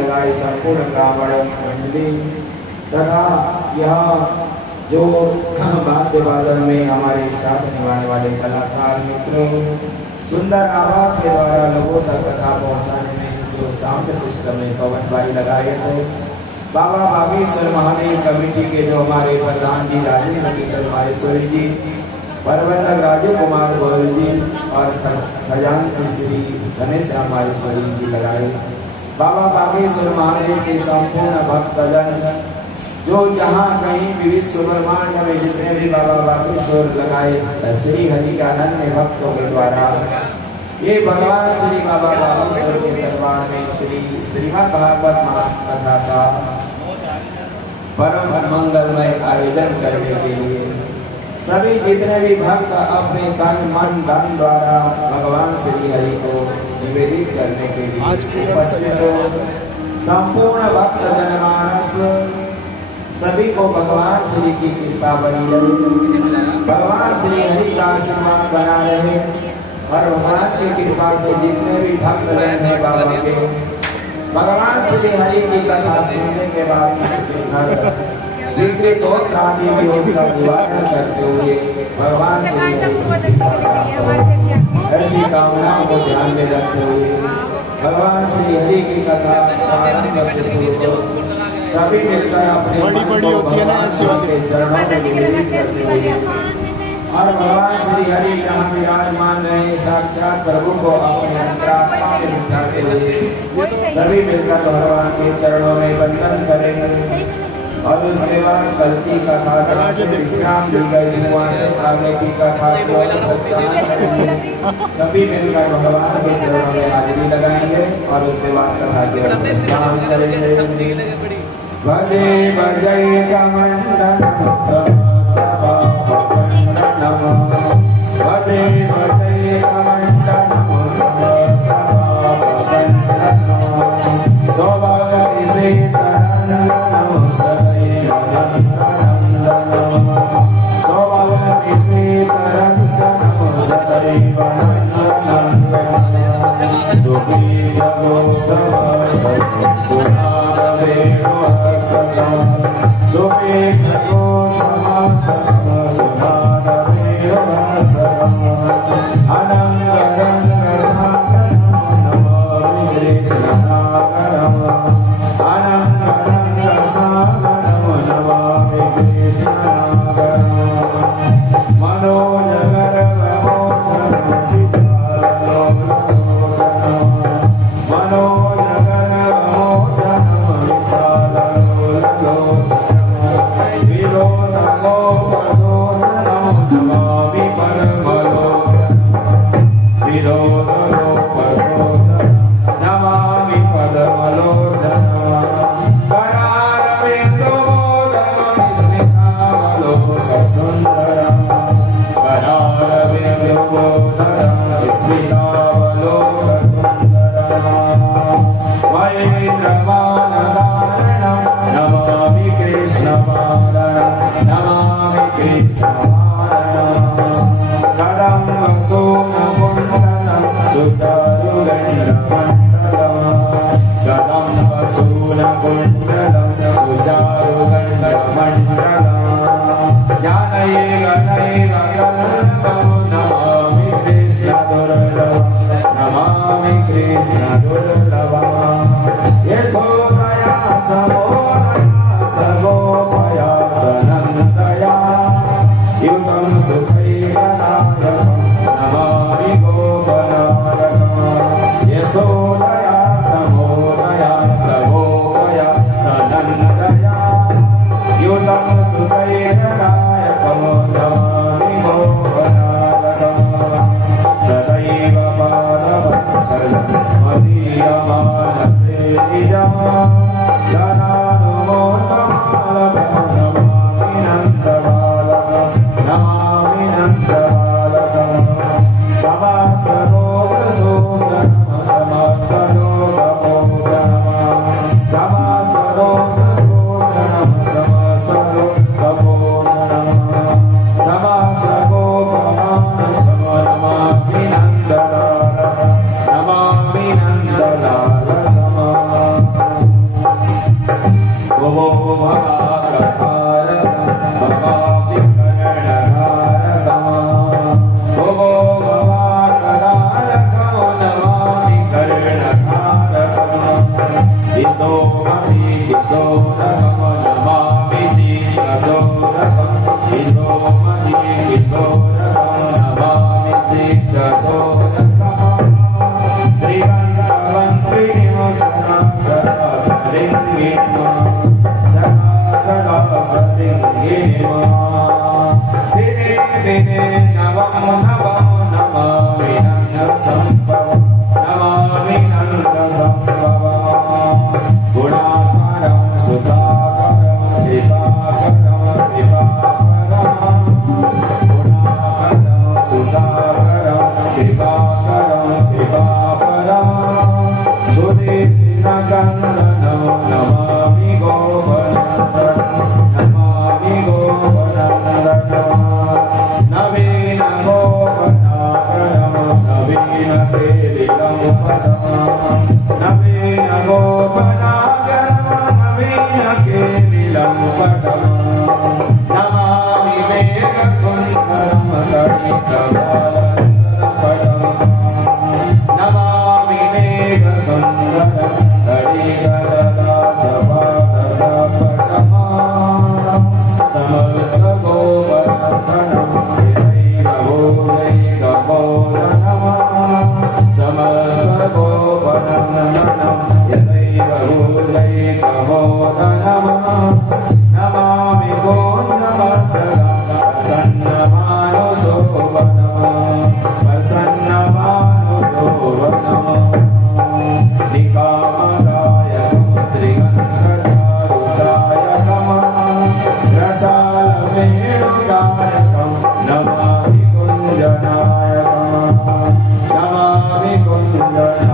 लगाई संपूर्ण ब्राह्मण मंडली तथा यह जो वाद्य वादन में हमारे साथ निभाने वाले कलाकार मित्रों सुंदर आवाज के द्वारा लोगों तक कथा पहुंचाने में जो साउंड सिस्टम में पवन भाई लगाए थे, बाबा बागेश्वर महादेव कमेटी के जो हमारे प्रधान जी राजेंद्र किशोर माहेश्वरी जी, प्रबंधक राजू कुमार गोयल जी और खजांची श्री गणेश राम माहेश्वरी जी लगाए। बाबा बागेश्वर महादेव के संपूर्ण भक्तजन जो जहाँ कहीं भी विश्व ब्रह्मांड में जितने भी बाबा बागेश्वर लगाए श्री हरि के अनन्य भक्तों के द्वारा ये भगवान श्री बाबा बागेश्वर के दरबार में श्रीमद् भागवत कथा का परम मंगलमय आयोजन करने के लिए सभी जितने भी भक्त अपने तन मन धन द्वारा भगवान श्री हरि को निवेदित करने के लिए उपस्थित हो। संपूर्ण भक्त जनमानस सभी को भगवान श्री की कृपा बनी रहे, भगवान श्री हरि का आशीर्वाद बना रहे और भगवान की कृपा से जितने भी भक्त रहने बाबा के भगवान श्री हरि की कथा सुनने के बाद इसके घर विकृत और साथी भी उसका निवारण करते हुए भगवान श्री ऐसी कामनाओं को ध्यान में रखते हुए भगवान श्री हरि की कथा प्रारंभ से पूर्व सभी मिलकर अपने बड़ी होती है ना ऐसी के चरणों में निवेदित करते हुए और भगवान श्री हरि जहाँ विराजमान रहे साक्षात प्रभु को अपने अंतरात्मा में बिठाते हुए सभी मिलकर भगवान के चरणों में वंदन करेंगे और उसके बाद गलती कथा जहाँ से विश्राम दी गई वहाँ से आगे की कथा को सभी मिलकर भगवान के चरणों में हाजिरी लगाएंगे और उसके बाद कथा के अनुष्ठान करेंगे। भजे भजय कमंडलम समस्तपापखंडनम भजे भजय कमंडलम समस्तपापखंडनम सौभाग्य से तरंगनम सदैव नंदनम सौभाग्य से तरंगनम सदैव नंदनम सुखी जगो Jana नमामि कुञ्जमस्तकं प्रसन्नमानसो निकामदायकं त्रिगन्धधारुसायकं रसालवेणुगायकं नमामि कुञ्जनायकं नमामि कुञ्जनायकं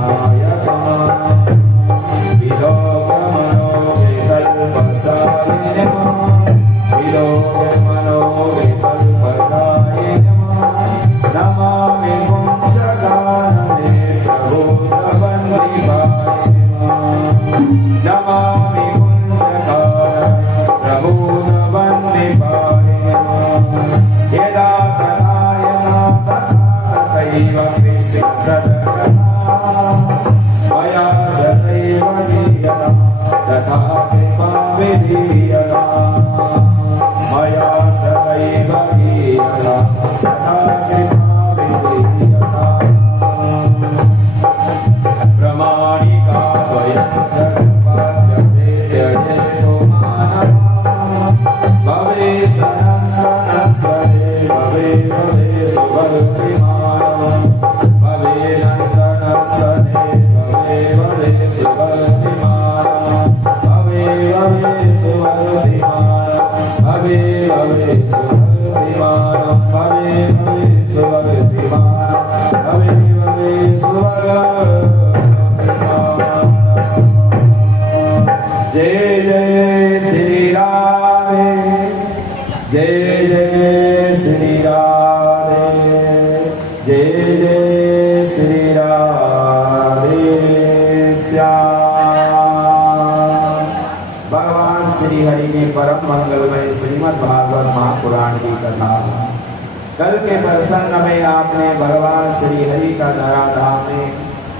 कल के प्रसंग में आपने भगवान श्री हरि का धराधाम में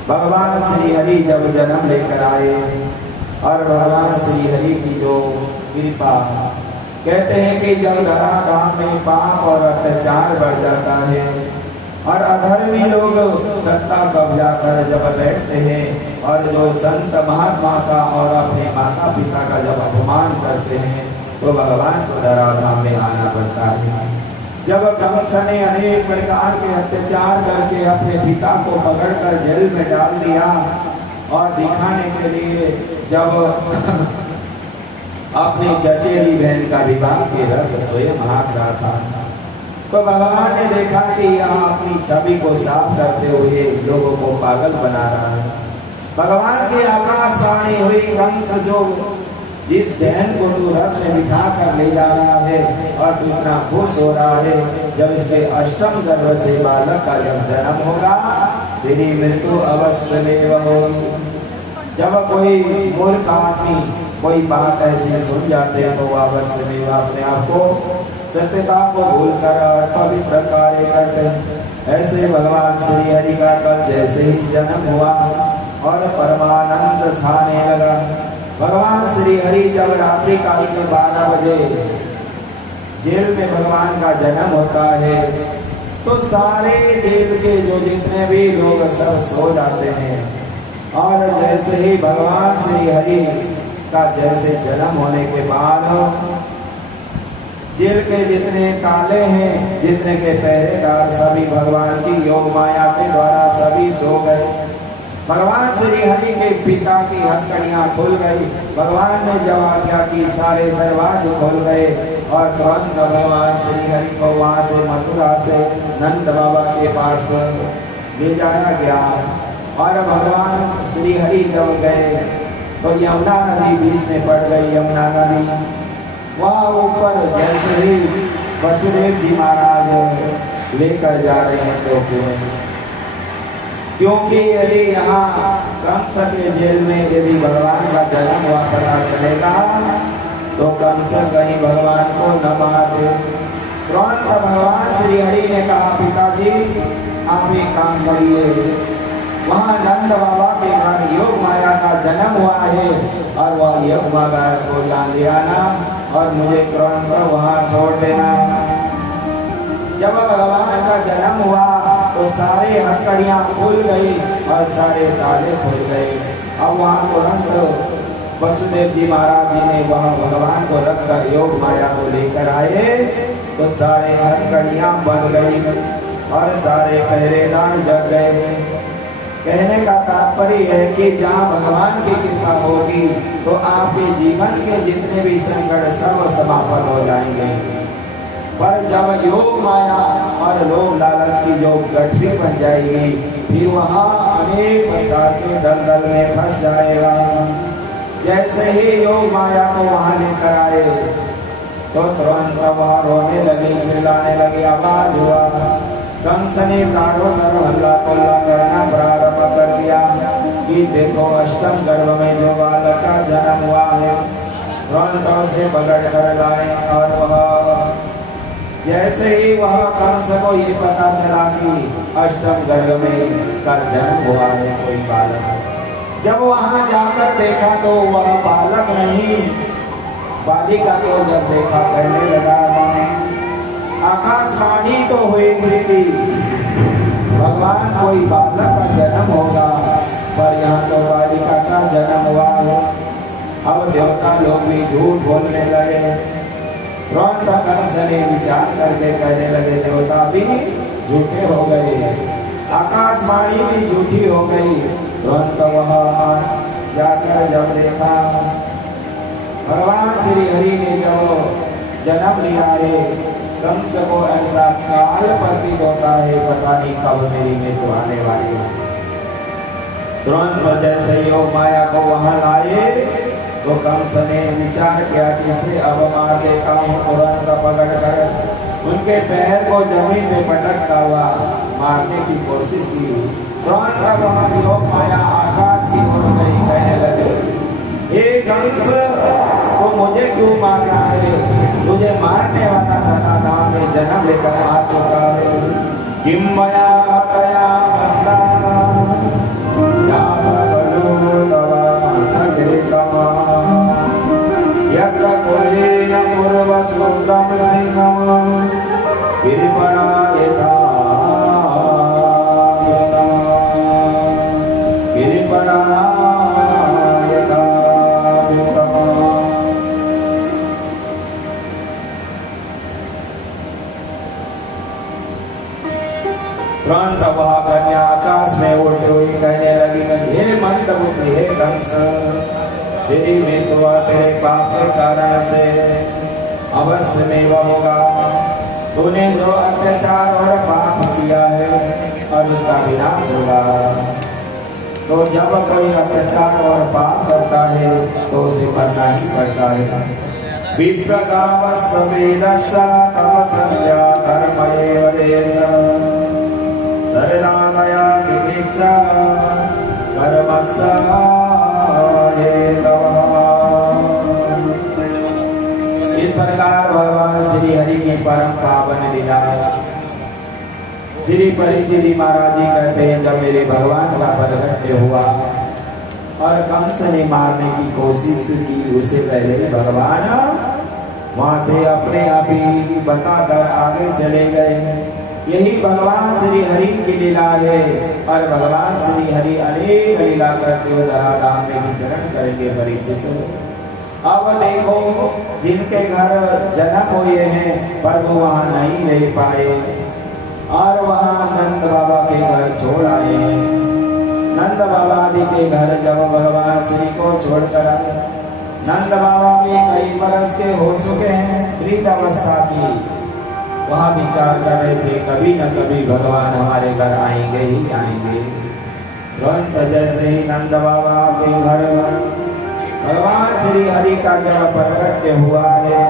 भगवान श्री हरि जब जन्म लेकर आए और भगवान श्री हरि की जो कृपा कहते हैं कि जब धराधाम में पाप और अत्याचार बढ़ जाता है और अधर्मी लोग सत्ता कब्जा कर जब बैठते हैं और जो संत महात्मा का और अपने माता पिता का जब अपमान करते हैं तो भगवान को धराधाम में आना पड़ता है। जब कंस ने अनेक प्रकार के अत्याचार करके अपने पिता को पकड़कर जेल में डाल दिया और दिखाने के लिए जब अपनी चचेरी बहन का विवाह के रथ स्वयं हाँक रहा था तो भगवान ने देखा कि यह अपनी छवि को साफ करते हुए लोगों को पागल बना रहा है। भगवान की आकाशवाणी हुई, कंस जो जिस बहन को तू रथ में बिठा कर ले जा रहा है और तू इतना खुश हो रहा है, जब इसके अष्टम गर्भ से बालक का जब जन्म होगा तेरी मृत्यु अवश्य होगी। जब कोई मूर्ख आदमी कोई बात ऐसी सुन जाते हैं तो अवश्य में अपने आप को सत्यता को भूलकर पवित्र कार्य करते हैं। ऐसे भगवान श्री हरि का कल जैसे ही जन्म हुआ और परमानंद छाने लगा। भगवान श्री हरि जब रात्रि काल के 12 बजे जेल में भगवान का जन्म होता है तो सारे जेल के जो जितने भी लोग सब सो जाते हैं और जैसे ही भगवान श्री हरि का जैसे जन्म होने के बाद जेल के जितने ताले हैं, जितने के पहरेदार सभी भगवान की योग माया के द्वारा सभी सो गए। भगवान श्री हरि के पिता की हथकड़ियां खुल गई। भगवान ने जब आज्ञा की सारे दरवाजे खुल गए और तुरंत भगवान श्री हरि को वहां से मथुरा से नंद बाबा के पास ले जाया गया और भगवान श्री हरि जब गए तो यमुना नदी बीच में पड़ गई। यमुना नदी वहाँ ऊपर जैसे ही वसुदेव जी महाराज लेकर जा रहे हैं तो क्योंकि यदि यहाँ कंस के जेल में यदि भगवान का जन्म हुआ पता चलेगा तो कंस कहीं भगवान को न मार दे। तुरंत भगवान श्री हरि ने कहा पिताजी आप एक काम करिए, वहाँ नंद बाबा के घर योग माया का जन्म हुआ है और वह योग माया को ले आना और मुझे तुरंत वहाँ छोड़ देना। जब भगवान का जन्म हुआ तो सारे हथकड़ियां खुल गई और सारे ताले खुल गए। अब वहाँ तुरंत वसुदेव जी महाराज जी ने वह भगवान को रखकर योग माया को लेकर आए तो सारे हथकड़ियां बंध गई और सारे पहरेदार जग गए। कहने का तात्पर्य है कि जहाँ भगवान की कृपा होगी तो आपके जीवन के जितने भी संकट सब समाप्त हो जाएंगे। पर जब योग माया और लोभ लालच की जो गठरी बन जाएगी फिर वहाँ अनेक प्रकार के दलदल में फंस जाएगा। जैसे ही योग माया को वहाँ लेकर आए तो तुरंत वहाँ रोने लगी, चिल्लाने लगी, आवाज हुआ। कंस ने चारों तरफ हल्ला पल्ला करना प्रारंभ कर दिया कि देखो अष्टम गर्भ में जो बालक का जन्म हुआ है, तुरंत उसे पकड़ कर लाए। और वह जैसे ही वह कंस को ये पता चला कि अष्टम गर्भ में का जन्म हुआ है कोई बालक, जब वहां जाकर देखा तो वह बालक नहीं, बालिका को जब देखा कहने लगा आकाशवाणी तो हुई थी भगवान कोई बालक का जन्म होगा, पर यहाँ तो बालिका का जन्म हुआ है। अब देवता लोग भी झूठ बोलने लगे। तुरंत कंस ने विचार करके कहने लगे देवता भी झूठे हो गए, आकाशवाणी भी झूठी हो गई। तुरंत वह जाकर जब देखा भगवान श्री हरि ने जब जन्म लिया है, कंस को ऐसा काल प्रतीत होता है पता नहीं कब मेरी मृत्यु आने वाली है। तुरंत जैसे ही माया को वहां लाए तो कंस ने विचार किया कि इसे अब मार देता हूँ। तुरंत पकड़ कर उनके पैर को जमीन पे पटकता हुआ मारने की कोशिश की। तुरंत वहां योग माया आकाश की ओर गई, कहने लगे हे कंस तो मुझे क्यों मार रहा है, तुझे मारने वाला धनाधाम में जन्म लेकर आ चुका है। किम मया तया बंदा जात बलो तवा तकृतम यत्र कुलेन पूर्वसूत्रम सिंहम विरिपणा यथा विरिपणा तुरंत वह कन्या आकाश में उड़ती हुई कहने लगी हे मंदबुद्धि हे कंस, तेरी मृत्यु तेरे पाप के कारण से अवश्य में होगा। तूने जो अत्याचार और पाप किया है और उसका विनाश होगा। तो जब कोई अत्याचार और पाप करता है तो उसे मरना ही पड़ता है। विप्रकामस्वेदस्सा तपसंध्या कर्मएव देशम् सरदादया विभिक्षा कर्मस्सा हेतवः। इस प्रकार भगवान श्री हरि की परम पावन लीला श्री परीक्षित जी महाराज जी कहते हैं जब मेरे भगवान का पदघट्य हुआ और कंस ने मारने की कोशिश की, उसे पहले भगवान वहां से अपने आप ही बताकर आगे चले गए। यही भगवान श्री हरि की लीला है और भगवान श्री हरि अनेक लीला करते हुए धराधाम में विचरण करेंगे परीक्षित। अब देखो जिनके घर जन्म हुए हैं पर वो वहां नहीं रह पाए और वहां नंद बाबा के घर छोड़ आए हैं। नंद बाबा आदि के घर जब भगवान श्री को छोड़कर आए, नंद बाबा भी कई बरस के हो चुके हैं, वृद्ध अवस्था की। वहाँ विचार कर रहे थे कभी न कभी भगवान हमारे घर आएंगे ही आएंगे। तुरंत जैसे ही नंद बाबा के घर भगवान श्री हरि का जब प्रकट्य हुआ है,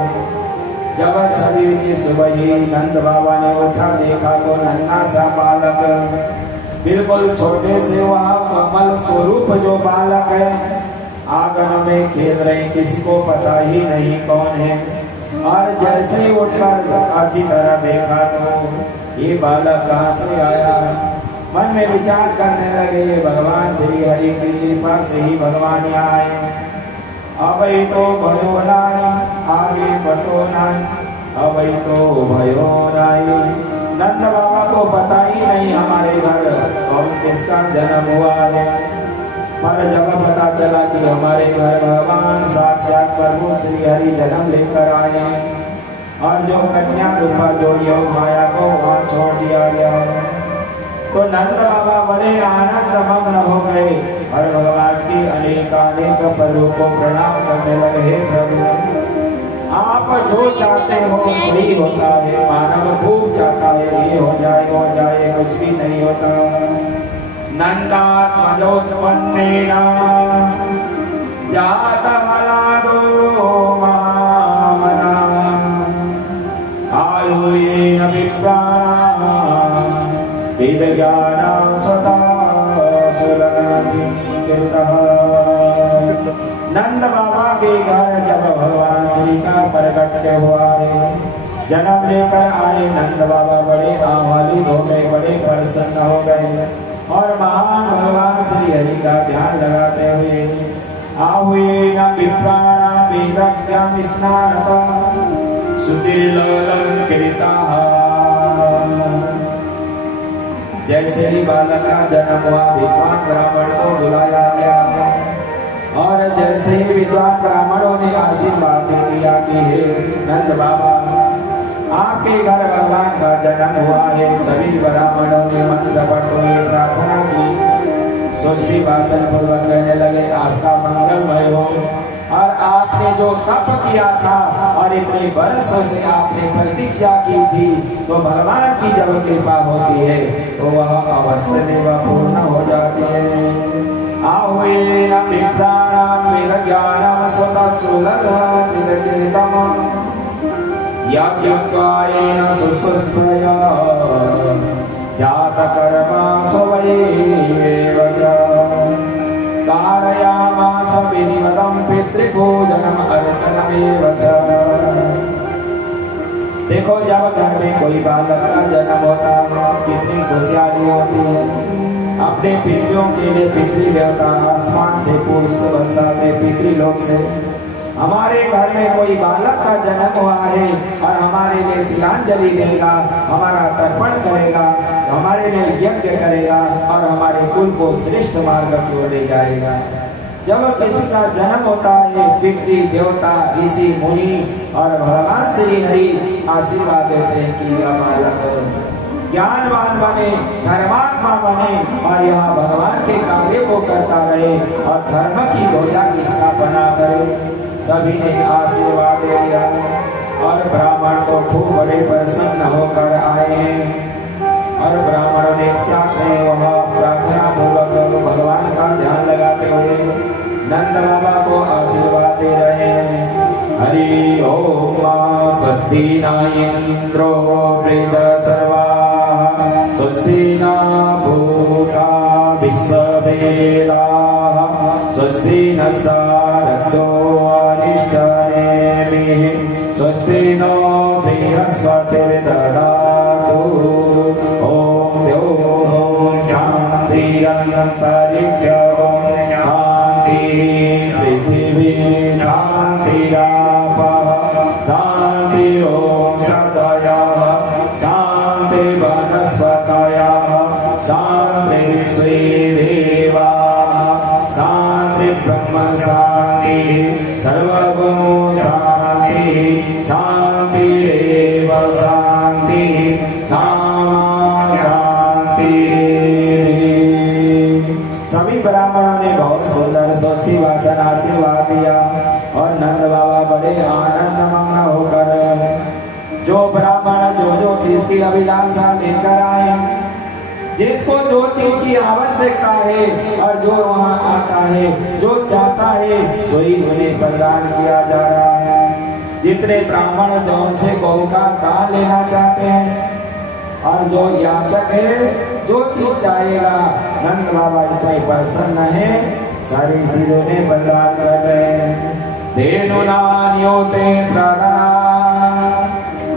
जब सभी की सुबह ही नंद बाबा ने उठा देखा तो नन्हा सा बालक बिल्कुल छोटे से वहाँ कमल स्वरूप जो बालक है आंगन में खेल रहे, किसी को पता ही नहीं कौन है। और जैसे ही उठकर अच्छी तरह देखा तो ये बालक कहाँ से आया, मन में विचार करने लगे ये भगवान श्री हरि की कृपा से ही भगवान यहाँ आए। अब तो भयो नाई आगे बटो नाई, अब तो भयो नाई। नंद बाबा को पता ही नहीं हमारे घर और किसका जन्म हुआ है, पर जब पता चला कि हमारे घर भगवान हरि जन्म लेकर आए और जो कन्या रूपा जो योग माया को वहां छोड़ दिया गया। तो नंद बाबा बड़े आनंद मग्न हो गए और भगवान की अनेकानेक पदों को प्रणाम करने लगे। हे प्रभु, आप जो चाहते हो वही होता है। मानव खूब चाहता है ये हो जाए, कुछ भी नहीं होता। नंदात्मजोत्पन्नेन जातमलादो महामना आयुर्येण विप्राणा वेदज्ञानं स्वतः सुलभचिकीर्तः। नंद बाबा के घर जब भगवान श्री का प्रकट हुआ है, जन्म लेकर आए, नंद बाबा बड़े आह्लादित हो गए, बड़े प्रसन्न हो गए और महान भगवान श्री हरि का ध्यान लगाते हुए आहुएन विप्राणां वेदज्ञानं स्नानतः शुचिर्ललंकृताः। जैसे ही बालक का जन्म हुआ, विद्वान ब्राह्मण को बुलाया गया और जैसे ही विद्वान ब्राह्मणों ने आशीर्वाद दिया कि हे नंद बाबा, आपके घर भगवान का जन्म हुआ है, सभी ब्राह्मणों ने मंत्र पढ़ते हुए प्रार्थना की, स्वस्ति वाचन पूर्वक कहने लगे आपका मंगलमय हो। और आपने जो तप किया था और इतने वर्षों से आपने प्रतीक्षा की थी, तो भगवान की जब कृपा होती है तो वह अवश्य देव पूर्ण हो जाती है। आहुएन विप्राणां वेदज्ञानं स्वतः सुलभचिकीर्तम् याज्ञत्वायेन सुस्वस्त्वया जातकर्मा स्वयमेव च कारयामास विधिवतं पितृपूजनम् अर्चनमेव च। देखो, जब घर में कोई बालक का जन्म होता है कितनी खुशहाली होती है। अपने पितरों के लिए पितृ देवता आसमान से पुष्प बरसाते, पितृलोक से। हमारे घर में कोई बालक का जन्म हुआ है और हमारे लिए तिलांजलि देगा, हमारा तर्पण करेगा, हमारे लिए यज्ञ करेगा और हमारे कुल को श्रेष्ठ मार्ग की ओर ले जाएगा। जब किसी का जन्म होता है, पितृ देवता ऋषि मुनि और भगवान श्री हरि आशीर्वाद देते हैं कि यह बालक ज्ञानवान बने, धर्मात्मा बने और यह भगवान के कार्य को करता रहे और धर्म की ध्वजा की स्थापना करे। सभी ने आशीर्वाद दे दिया और ब्राह्मण तो खूब बड़े प्रसन्न होकर आए हैं और ब्राह्मणों ने साथ में वह प्रार्थना पूर्वक भगवान का ध्यान लगाते हुए नंद बाबा को आशीर्वाद दे रहे हैं। हरि ओम स्वस्ति न इंद्रो वृद्धसर्वाः स्वस्ति न भूखा विश्ववेदाः स्वस्ति न सारक्षो अनिष्टनेमिः स्वस्ति नो बृहस्पतिर्दधातु। ओम द्यौः शान्तिरन्तरिक्षं शान्तिः पृथिवी शान्तिरापः शान्तिरोम सतयः शान्तिर्वनस्पतयः शान्तिर्विश्वे देवाः शान्तिर्ब्रह्म शान्तिः सर्वभूत शान्तिः शान्तिरेव शान्तिः सामा शान्तिः। सभी ब्राह्मणों ने बहुत सुंदर स्वस्ति वाचन आशीर्वाद दिया और नंद बाबा बड़े आनंद मग्न होकर जो ब्राह्मण जो चीज की अभिलाषा लेकर आए, जिसको जो चीज की आवश्यकता है और जो वहाँ आता है, जो चाहता है सोई उन्हें प्रदान किया जा रहा है। जितने ब्राह्मण जो उनसे गौ का दान लेना चाहते हैं और जो याचक है जो चीज चाहेगा, नंद बाबा इतने प्रसन्न है, सारी चीजों में प्रदान कर रहे हैं। धेनुनान्योते प्रदान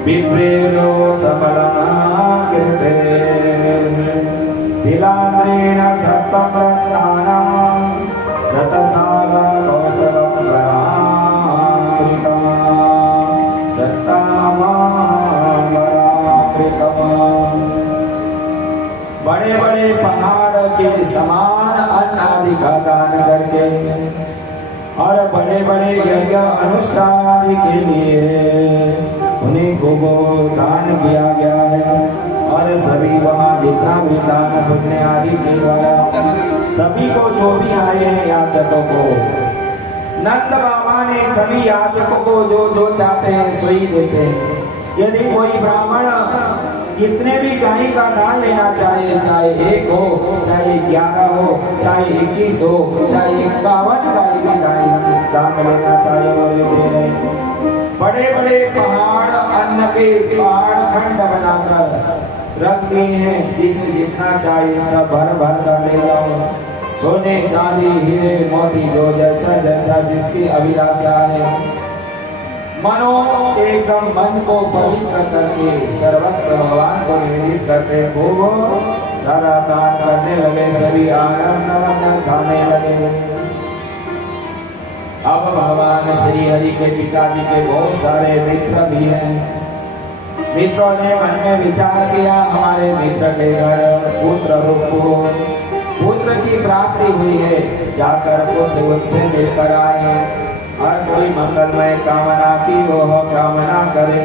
विप्रेलो सबलमाकृते तिलान्द्रेण सप्तम रत्नानां शतसागर कौशलं वरामृतम् सत्तामरामृतम्। बड़े बड़े पहाड़ के समान अन्न आदि का दान करके और बड़े बड़े यज्ञ अनुष्ठान आदि के लिए उन्हें खूब दान किया गया है। और सभी वहाँ जितना भी दान पुण्य आदि के द्वारा सभी को जो भी आए हैं याचकों को, नंद बाबा ने सभी याचकों को जो जो चाहते हैं सोई देते हैं। यदि कोई ब्राह्मण कितने भी गाय का दान लेना चाहे, चाहे 1 हो, चाहे 11 हो, चाहे 21 हो, चाहे 51 गाय की दान लेना चाहे वो लेते हैं। बड़े बड़े पहाड़ अन्न के पहाड़ खंड बनाकर रख दिए हैं, जिसे जितना चाहिए सब भर भर कर ले जाओ। सोने चांदी हीरे मोती जो जैसा जैसा जिसकी अभिलाषा है, मनो एकदम मन को पवित्र करके सर्वस्व भगवान को निवेदित करके खूब सारा दान करने लगे। सभी आनंद छाने लगे। अब भगवान श्री हरि के पिताजी के बहुत सारे मित्र भी हैं। मित्रों ने मन में विचार किया, हमारे मित्र के घर पुत्र की प्राप्ति हुई है, जाकर उससे मिलकर आए और कोई मंगलमय कामना की वह कामना करे।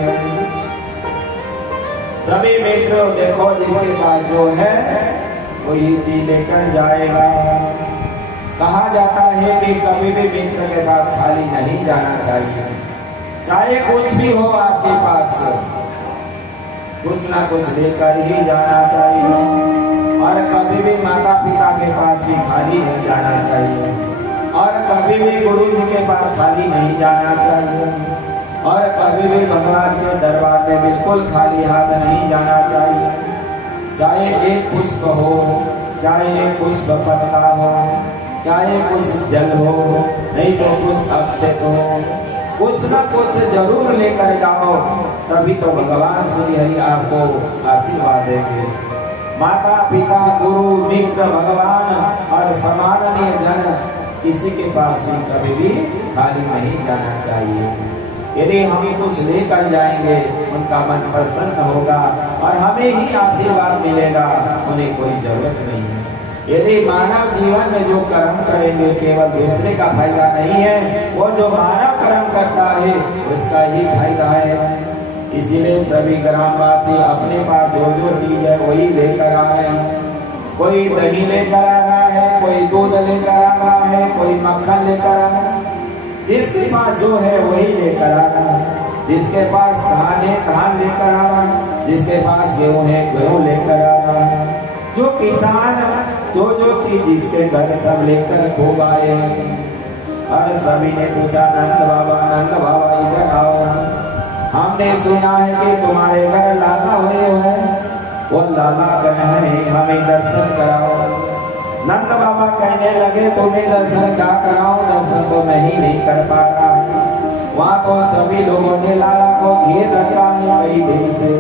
सभी मित्र देखो जिसके पास जो है वो इसी लेकर जाएगा। कहा जाता है कि कभी भी मित्र के पास खाली नहीं जाना चाहिए, चाहे कुछ भी हो आपके पास कुछ ना कुछ लेकर ही जाना चाहिए। और कभी भी माता पिता के पास भी खाली नहीं जाना चाहिए, और कभी भी गुरु जी के पास खाली नहीं जाना चाहिए, और कभी भी भगवान के दरबार में बिल्कुल खाली हाथ नहीं जाना चाहिए। चाहे एक पुष्प हो, चाहे एक पुष्प पत्ता हो, चाहे कुछ जल हो, नहीं तो कुछ अक्षत हो, कुछ न कुछ जरूर लेकर जाओ, तभी तो भगवान श्री हरि आपको आशीर्वाद देंगे। माता पिता गुरु मित्र भगवान और सम्माननीय जन किसी के पास भी कभी भी खाली नहीं जाना चाहिए। यदि हम कुछ लेकर जाएंगे उनका मन प्रसन्न होगा और हमें ही आशीर्वाद मिलेगा, उन्हें कोई जरूरत नहीं है। यदि मानव जीवन में जो कर्म करेंगे केवल दूसरे का फायदा नहीं है, वो जो मानव कर्म करता है उसका ही फायदा है। इसीलिए सभी ग्रामवासी अपने पास जो जो चीज है वही लेकर आ रहे हैं। कोई दही लेकर आ रहा है, कोई दूध लेकर आ रहा है, कोई मक्खन लेकर आ रहा है। जिसके पास जो है वही लेकर आ रहा है। जिसके पास धान है धान लेकर आ रहा है, जिसके पास गेहूं है गेहूं लेकर आ रहा है। जो किसान जो जो चीज जिसके घर सब लेकर खूब आए हैं। और सभी ने पूछा नंद बाबा इधर आओ, हमने सुना है कि तुम्हारे घर लाला हुए हैं। वो लाला कहे हैं हमें दर्शन कराओ। नंद बाबा कहने लगे तुम्हें दर्शन क्या कराओ, दर्शन तो नहीं कर पा रहा। वहाँ तो सभी लोगों ने लाला को घेर रखा है कई दिन से।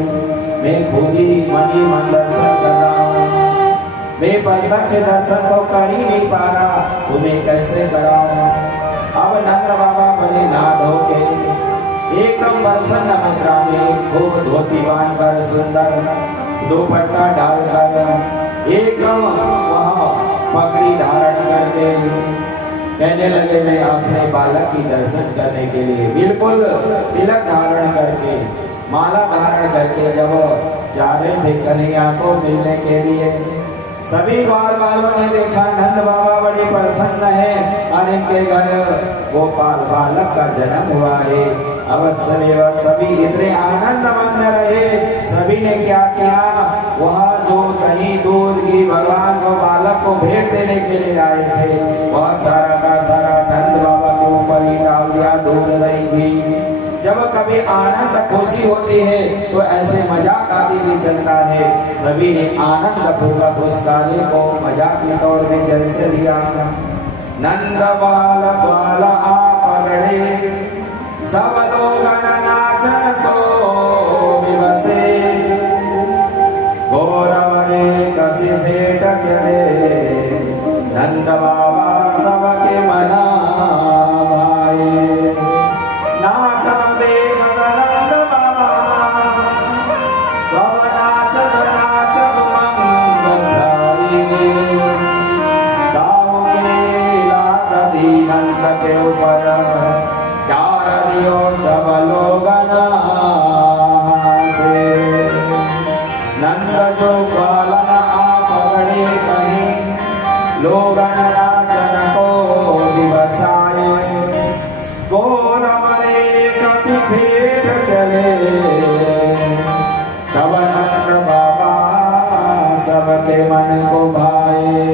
मैं खुद ही मन दर्शन कर रहा हूँ, मैं प्रत्यक्ष दर्शन तो कर ही नहीं पा रहा, तुम्हें कैसे कराऊं। अब नंद बाबा बड़े नहा धो के एकदम प्रसन्न मुद्रा में खूब धोती बांधकर सुंदर दुपट्टा डालकर एकदम वह पगड़ी धारण करके कहने लगे मैं अपने बालक की दर्शन करने के लिए बिल्कुल तिलक धारण करके माला धारण करके जब जा रहे थे कन्हैया को मिलने के लिए, सभी बाल बालों ने देखा नंद बाबा बड़े प्रसन्न है और इनके घर गोपाल बालक का जन्म हुआ है। अवश्य सभी इतने आनंद मग्न रहे। सभी ने क्या किया, वह जो कहीं दूध की भगवान को बालक को भेंट देने के लिए आए थे, वह सारा का सारा नंद बाबा के ऊपर ही डाल दिया दूध नहीं। जब कभी आनंद खुशी होती है तो ऐसे मजाक आदि भी चलता है। सभी ने आनंद पूर्वक उस कार्य को मजाक के तौर में जैसे लिया। नंद बाल आ पगड़े सब लोग नाचन तो विवसे, गौरव ने कसी भेंट चले नंद बाबा सबके मना भाए। नाचन देखत नंद बाबा सब नाचत नाचत मंग छाई। दाऊ के लात दीनंद के ऊपर और हमारे कभी फेर चले तब नंद बाबा सबके मन को भाए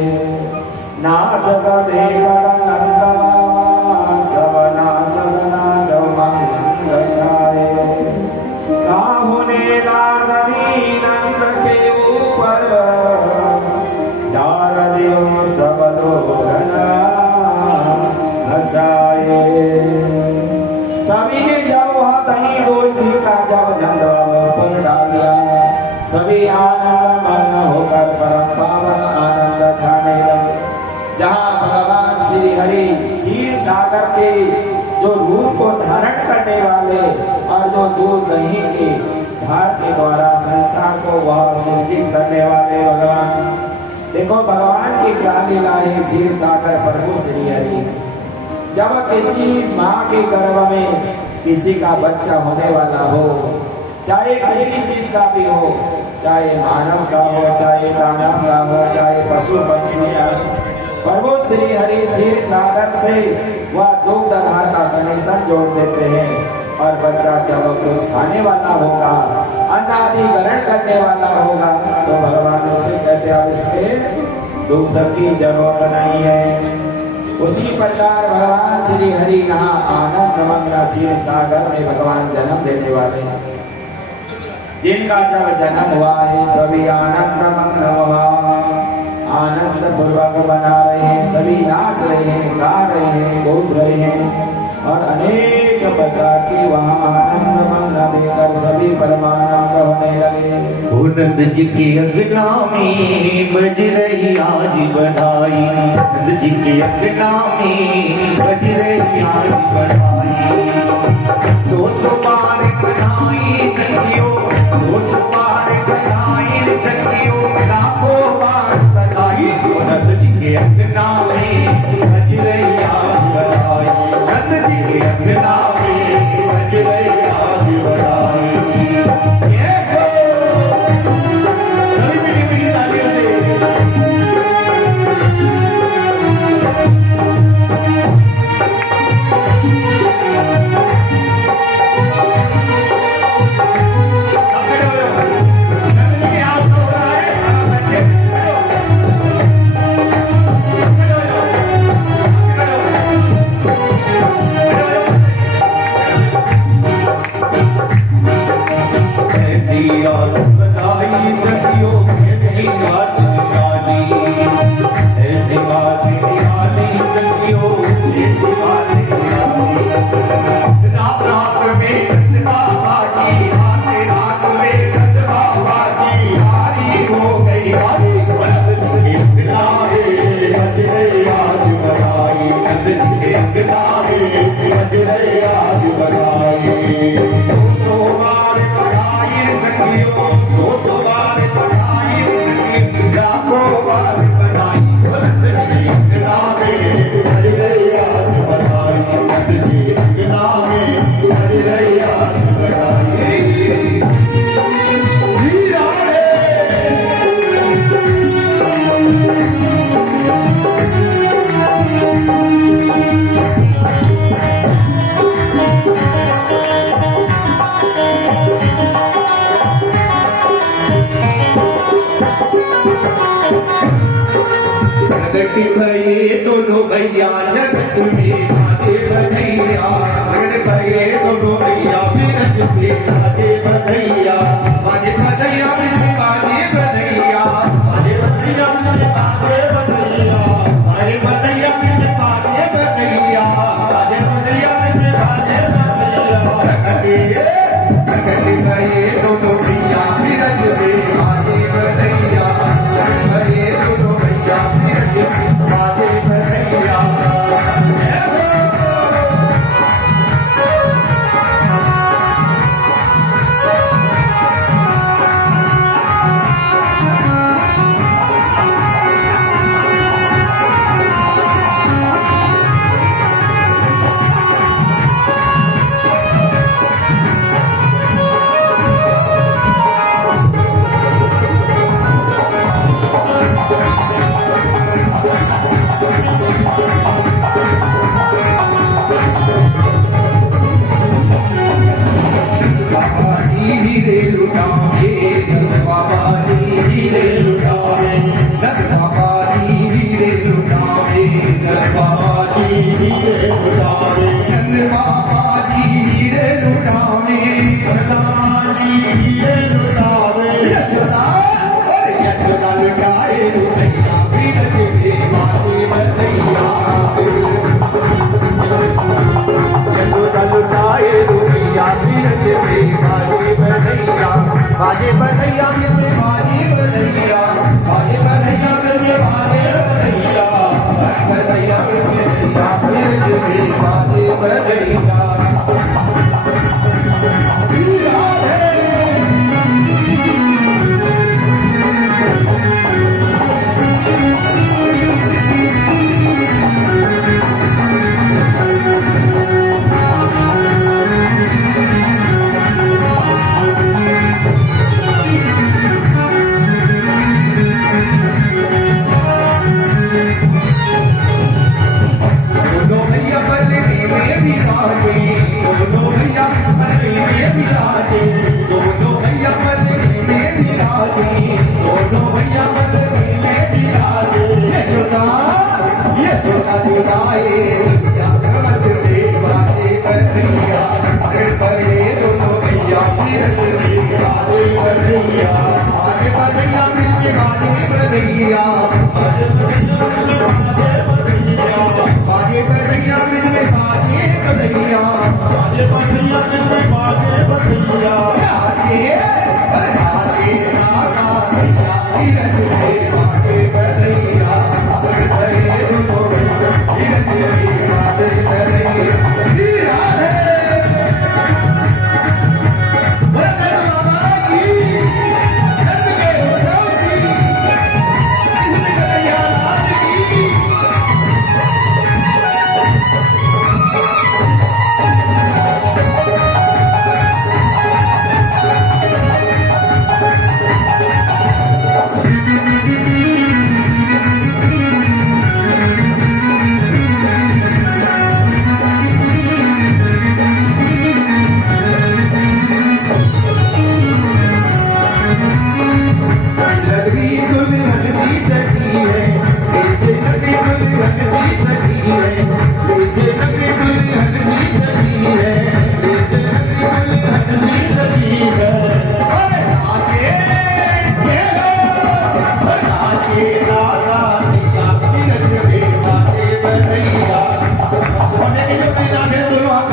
नाचत देखत नंद बाबा सब नाचत नाचो मंग छाए काहुने नारदी नंद के ऊपर डाल दियो सब लोग हंसाए सभी ने जब वह दही रोटी का जब नंद बाबा पर डालिया सभी आनंद मग्न होकर परम पावन आनंद छाने लगे जहाँ भगवान श्री हरि क्षीर सागर के जो रूप को धारण करने वाले और जो दूध दही के धार के द्वारा संसार को वह सृजित करने वाले भगवान देखो भगवान की क्या लीला है क्षीर सागर प्रभु श्री हरि जब किसी माँ के गर्भ में किसी का बच्चा होने वाला हो चाहे किसी चीज का भी हो चाहे मानव का हो चाहे दानव का हो चाहे पशु पक्षी का प्रभु श्री हरि क्षीर सागर से वह दूध आधार का कनेक्शन जोड़ देते हैं और बच्चा जब कुछ खाने वाला होगा अन्न आदि ग्रहण करने वाला होगा तो भगवान उसे कहते अब इसके दूध की जरूरत नहीं है उसी प्रकार भगवान श्री हरि यहाँ आनंद मग्न क्षीर सागर में भगवान जन्म देने वाले हैं जिनका जब जन्म हुआ है सभी आनंद मग्न हुआ आनंद पूर्वक बना रहे हैं सभी नाच रहे हैं गा रहे हैं कूद रहे हैं और अनेक प्रकार की वहाँ आनंद मग्न देकर सभी परमानंद होने लगे नंद जी की अगना में बज रही आज बधाई नंद जी की अगना में बज रही आज बधाई तो बार बनाई सखियों तो बार बनाई सखियों लाखों बार बनाई नंद जी के अगना में बज रही आज बधाई नंद जी के अगना में बज रही आज बधाई दोनों भैया जगत में राजे बधैया भये दोनों भैया बिरज में राजे बधैया बाजे बधैया बिरज बाजे बधैया बाजे बधैया बिरज बाजे बधैया बाजे बधैया बिरज बाजे बधैया बाजे बधैया बिरज बाजे बधैया प्रगट भये दोनों भैया बिरज में राजे बधैया भये दोनों भैया बिरज में राजे बधैया बाजी हीरे लुटावे प्रधानी हीरे लुटावे यशोदा और यशोदा लुटाए रुपया बीरज के बाजे बधैया यशोदा लुटाए रुपया बीरज के बाजे बधैया बाजे बधैया में बाजे बधैया बाजे बधैया में बाजे बधैया बधैया बीरज के बाजे बधैया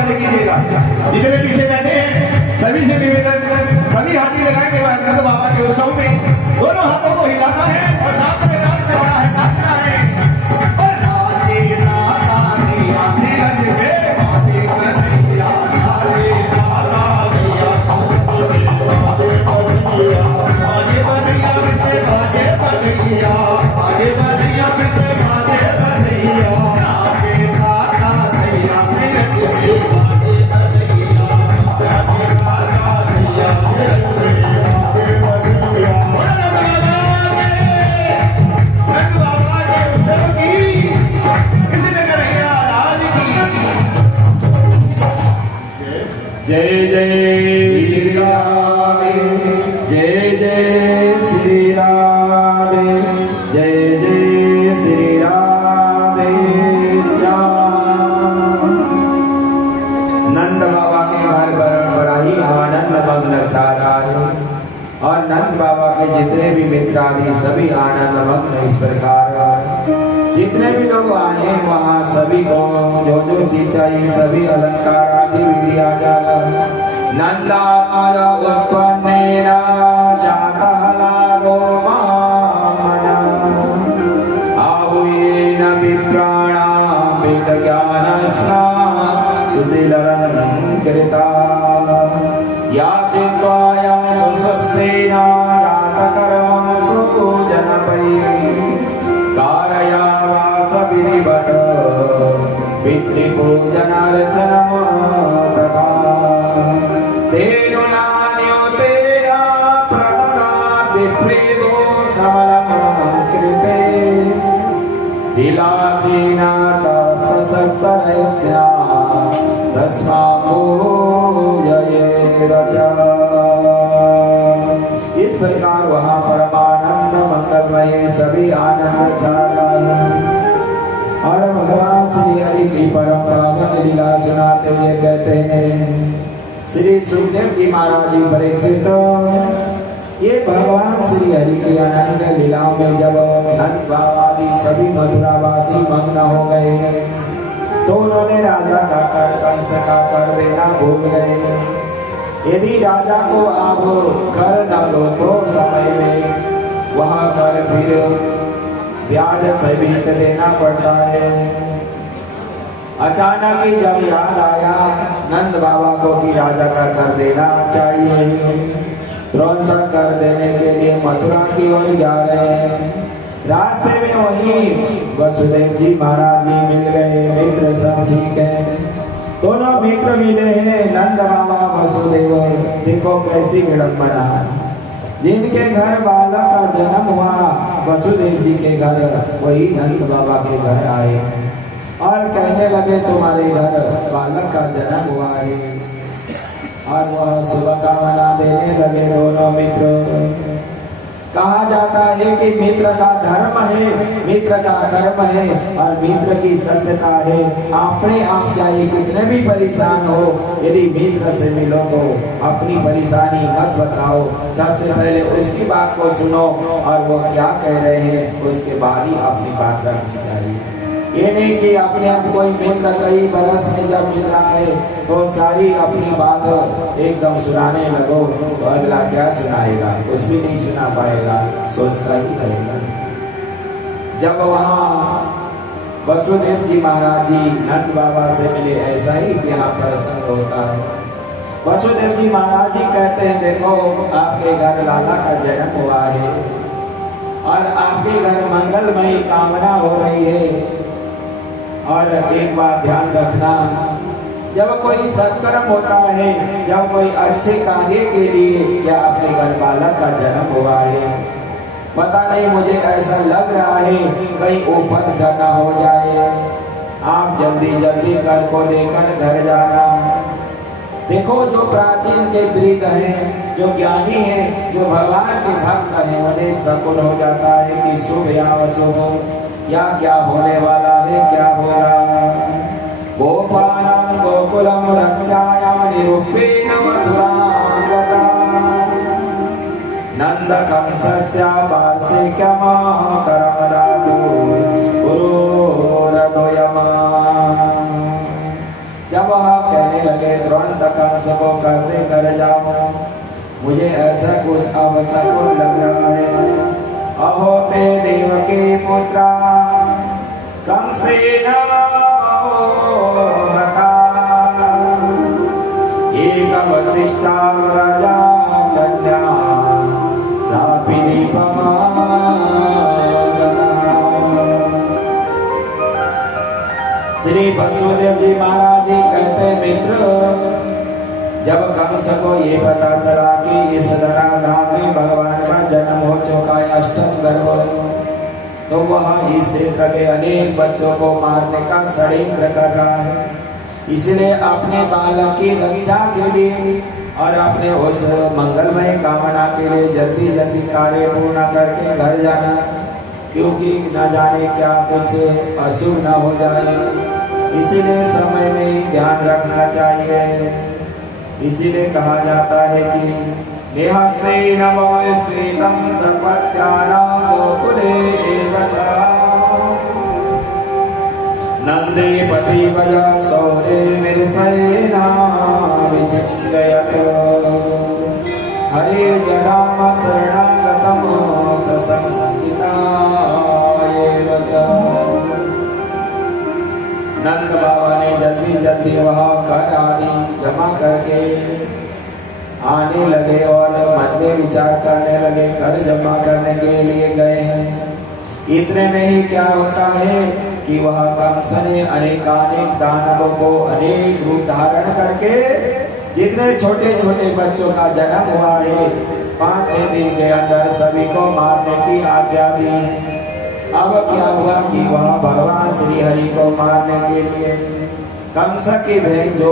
जितने पीछे बैठे हैं सभी से निवेदन सभी हाथी लगाए के बाद नंद बाबा के उत्सव में दोनों हाथों को हिलाना है और साथ में डांस करना है नाचना है और नाचे नाचा दिया धीरज के बाजे बधैया नाचे नाचा दिया बाजे बधैया मिलते बाजे बधैया बाजे बधैया मिलते बाजे बधैया नाचे नाचा दिया धीरज के जय जय श्री राम जय जय श्री राम जय जय श्री राम श्याम। नंद बाबा के घर पर बड़ा ही आनंद मग्न छा रहा है और नंद बाबा के जितने भी मित्र आदि सभी आनंद मग्न इस प्रकार जितने भी लोग आए हैं वहाँ सभी को जो जो चीज चाहिए सभी अलंकार आदि भी दिया जाएगा। नंदाय उत्पन्नेन जातः लाभो मामना आहुयेन विप्राणां वेदज्ञानस्ना सुचिलरनं कृता याचित्वायं सुस्वस्थेन जातकर्मं सुजनपरि कारयामास विधिवत् पितृपूजनार्चनं तथा तेनु नान्यो तेन प्रददात् विप्रेदो समलं कृते विलापेन तत्सत्तरज्ञा तस्मा पूजयेव च। इस प्रकार वहाँ परमानंद मंगलमय सभी आनंद छाता है और भगवान श्री हरि की परम पावन लीला सुना सुनाते हुए कहते हैं, श्री सुखदेव जी महाराज जी परीक्षित, ये भगवान श्री हरि की अनंत लीलाओं में जब नंद बाबा आदि सभी मथुरावासी मग्न हो गए तो उन्होंने राजा का कर कंस का कर देना भूल गए। यदि राजा को आप कर न दो तो समय में वह कर फिर ब्याज सहित देना पड़ता है। अचानक ही जब याद आया नंद बाबा को कि राजा का कर देना चाहिए, तुरंत कर देने के लिए मथुरा की ओर जा रहे हैं। रास्ते में वही वसुदेव जी महाराज जी मिल गए। मित्र सब ठीक है, दोनों मित्र मिले हैं। नंद बाबा वसुदेव, देखो कैसी विडंबना, जिनके घर बालक का जन्म हुआ वसुदेव जी के घर, वही नंद बाबा के घर आए और कहने लगे तुम्हारे घर बालक का जन्म हुआ है। और वह शुभकामना देने लगे दोनों मित्र। कहा जाता है कि मित्र का धर्म है, मित्र का कर्म है और मित्र की सत्यता है। अपने आप चाहे कितने भी परेशान हो, यदि मित्र से मिलो तो अपनी परेशानी मत बताओ, सबसे पहले उसकी बात को सुनो और वो क्या कह रहे हैं उसके बाद ही अपनी बात रखनी चाहिए। ये नहीं कि अपने आप कोई मित्र कई बरस में जब मिल रहा है तो सारी अपनी बात एकदम सुनाने लगो तो अगला क्या सुनाएगा, कुछ भी नहीं सुना पाएगा, सोचता ही रहेगा। जब वहाँ वसुदेव जी महाराज जी नंद बाबा से मिले, ऐसा ही यहाँ प्रसंग होता है। वसुदेव जी महाराज जी कहते हैं, देखो आपके घर लाला का जन्म हुआ है और आपके घर मंगलमयी कामना हो रही है। और एक बात ध्यान रखना, जब कोई सत्कर्म होता है, जब कोई अच्छे कार्य के लिए या अपने घर बालक का जन्म हुआ है, पता नहीं मुझे ऐसा लग रहा है कहीं उपद्रव न हो जाए, आप जल्दी जल्दी कर को लेकर घर जाना। देखो जो प्राचीन के वृद्ध हैं, जो ज्ञानी हैं, जो भगवान के भक्त हैं, उन्हें शकुन हो जाता है कि शुभ या अशुभ या क्या होने वाला है, क्या होगा। गोपालं गोकुलं रक्षायां निरूपेण मथुरां गता नंद कंसस्य वार्षिकम् करमदातु कुरुरद्वयम्। जब वह कहने लगे तुरंत कंस को करते कर जाओ, मुझे ऐसा कुछ अवसकुन लग रहा है। अहो ते देवकी पुत्रा कंसेन हता एक वसिष्ठा व्रजा कन्या सापि दीपमा। श्री वसुदेव जी महाराज जी कहते, मित्र जब कंस को ये पता चला कि इस धराधाम में भगवान का जन्म हो चुका है, अष्टम गर्भ, तो वह इस क्षेत्र के अनेक बच्चों को मारने का षड्यंत्र कर रहा है। इसलिए अपने बालक की रक्षा के लिए और अपने उस मंगलमय कामना के लिए जल्दी जल्दी कार्य पूर्ण करके घर जाना, क्योंकि न जाने क्या कुछ अशुभ न हो जाए, इसीलिए समय में ध्यान रखना चाहिए। इसीलिए कहा जाता है कि नेहस्ते नमो स्त्रीतं सपत्यानां गोकुले एव च नंदे पति वजा सौरे मिर्सेना विचिन्तयत् हरे जनाम शरणागतं ससंगिताय च। नंद बाबा ने जल्दी जल्दी वह कर आदि जमा करके आने लगे और मन में विचार करने लगे, कर जमा करने के लिए गए हैं। इतने में ही क्या होता है कि वह कंस ने अनेकानेक दानवों को अनेक रूप धारण करके जितने छोटे छोटे बच्चों का जन्म हुआ है 5-6 दिन के अंदर सभी को मारने की आज्ञा दी। अब क्या हुआ कि वह भगवान श्री हरि को मारने के लिए कंस की बहन जो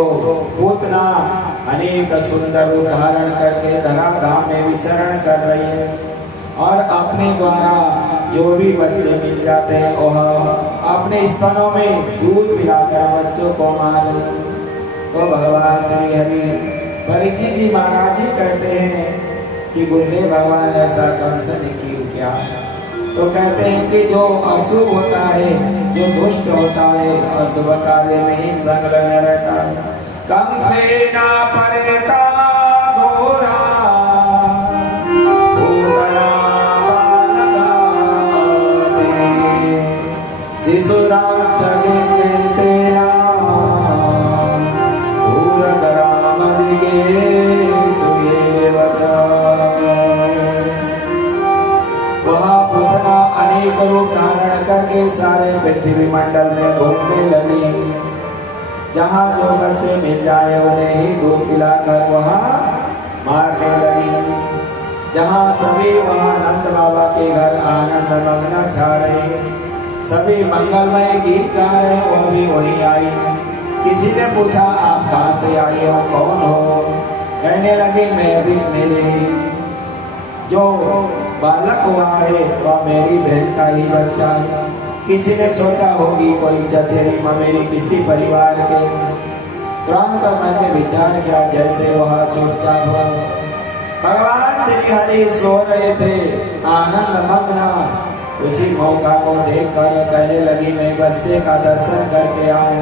पूतना अनेक सुंदर रूप धारण करके धराधाम में विचरण कर रही है और अपने द्वारा जो भी बच्चे मिल जाते हैं वह अपने स्तनों में दूध पिलाकर बच्चों को मार। तो भगवान श्री हरि परीक्षित जी महाराज जी कहते हैं कि गुरुदेव भगवान ऐसा कंस ने किया क्या? तो कहते हैं कि जो अशुभ होता है, जो दुष्ट होता है, अशुभ कार्य में ही संलग्न रहता है। कंसेन परेता घोरा भूतला बालकाते शिशुराम सगितेना भूरकरामदिगे सुयेवच। वह पुतना अनेक रूप धारण करके सारे पृथ्वी मंडल में घूमने लगी। जहाँ जो बच्चे मिल जाए उन्हें ही दूध पिलाकर वहाँ मारने लगी। जहाँ सभी वहाँ नंद बाबा के घर आनंद मग्न छा रहे, सभी मंगलमय गीत गा रहे, वह भी वहीं आई। किसी ने पूछा आप कहाँ से आई हो, कौन हो? कहने लगे मैं भी, मेरे जो बालक हुआ है वह मेरी बहन का ही बच्चा है। किसी ने सोचा होगी कोई चचेरी ममेरी किसी परिवार के। तुरंत मैंने विचार किया जैसे वह चुपचाप हो। भगवान श्री हरि सो रहे थे आनंद मग्न। उसी मौका को देखकर कहने लगी मैं बच्चे का दर्शन करके आऊं।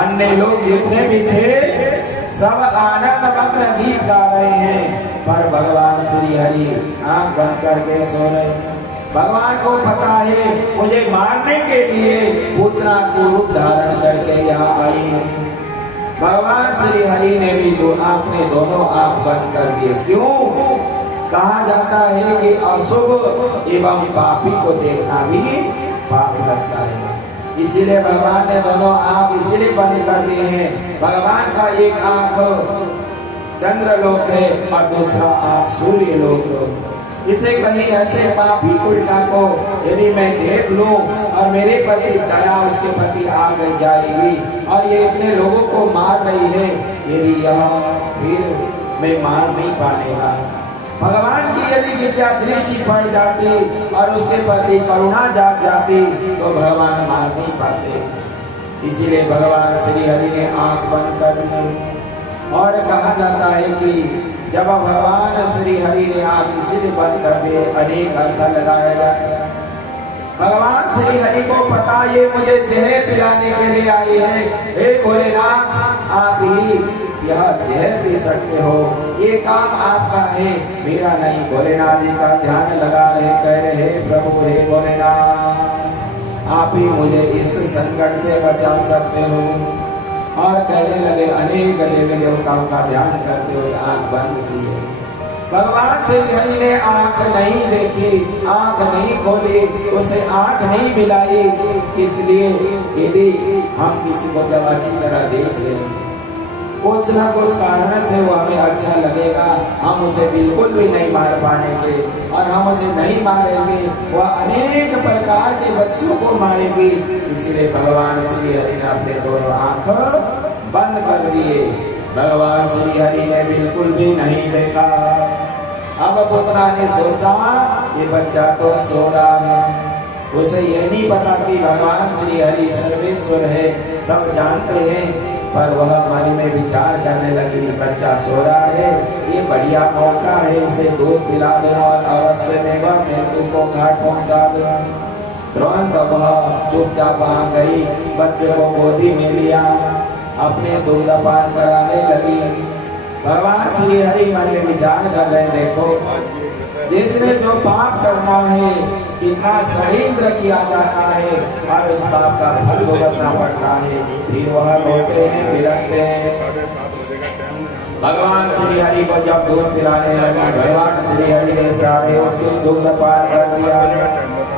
अन्य लोग जितने भी थे सब आनंद मग्न गीत गा रहे हैं, पर भगवान श्री हरि आंख बंद करके सो रहे। भगवान को पता है मुझे मारने के लिए पुतना को रूप धारण करके यहाँ आई है। भगवान श्री हरि ने भी अपने दोनों आंख बंद कर दिए। क्यों? कहा जाता है कि अशुभ एवं पापी को देखना भी पाप लगता है। इसीलिए भगवान ने दोनों आंख इसीलिए बंद कर दिए हैं। भगवान का एक आंख चंद्रलोक है और दूसरा आंख सूर्य लोक। इसे कहीं ऐसे पापी उल्टा को यदि मैं देख लूं और मेरे प्रति दया उसके प्रति आ गई जाएगी और ये इतने लोगों को मार रही है, यदि यह फिर मैं मार नहीं पाएगा। भगवान की यदि विद्या दृष्टि पड़ जाती और उसके प्रति करुणा जाग जाती तो भगवान मार नहीं पाते। इसीलिए भगवान श्री हरि ने आंख बंद कर दी। और कहा जाता है कि जब भगवान श्री हरि ने आंख इसलिए बंद कर दिए अनेक अर्थ लगाया जाता है। भगवान श्री हरि को पता ये मुझे जहर पिलाने के लिए आई है। हे भोलेनाथ आप ही यह जहर पी सकते हो, ये काम आपका है, मेरा नहीं। भोलेनाथ जी का ध्यान लगा रहे, कह रहे प्रभु हे भोलेनाथ आप ही मुझे इस संकट से बचा सकते हो। और कहने लगे अनेक देवी देवताओं का ध्यान करते हुए आंख बंद किए। भगवान श्री हरि ने आंख नहीं देखी, आंख नहीं खोली, उसे आंख नहीं मिलाई। इसलिए यदि हम किसी को जब अच्छी तरह देख लेंगे कुछ न कुछ कारण से वो हमें अच्छा लगेगा, हम उसे बिल्कुल भी नहीं मार पाएंगे और हम उसे नहीं मारेंगे, वह अनेक प्रकार के बच्चों को मारेगी। इसीलिए भगवान श्री हरि ने अपने दोनों आंख बंद कर दिए। भगवान श्री हरि ने बिल्कुल भी नहीं देखा। अब पुत्रा ने सोचा ये बच्चा तो सो रहा है, उसे यह नहीं पता कि भगवान श्री हरि सर्वेश्वर है, सब जानते हैं। पर वह मन में विचार करने लगी बच्चा सो रहा है, ये बढ़िया मौका है, इसे दूध पिला दो और अवश्य में वह मृत्यु को घाट पहुंचा दो। तुरंत वह चुपचाप वहां गई, बच्चे को गोदी में लिया, अपने दूध पान कराने लगी। भगवान श्री हरि मन में विचार कर रहे, देखो जिसने जो पाप करना है कितना षड्यंत्र किया जाता है और उस पाप का फल भुगतना पड़ता है, फिर वह रोते हैं, बिलखते हैं। भगवान श्री हरि को जब दूध पिलाने लगा, भगवान श्री हरि ने सारे उसके दूध पान कर दिया।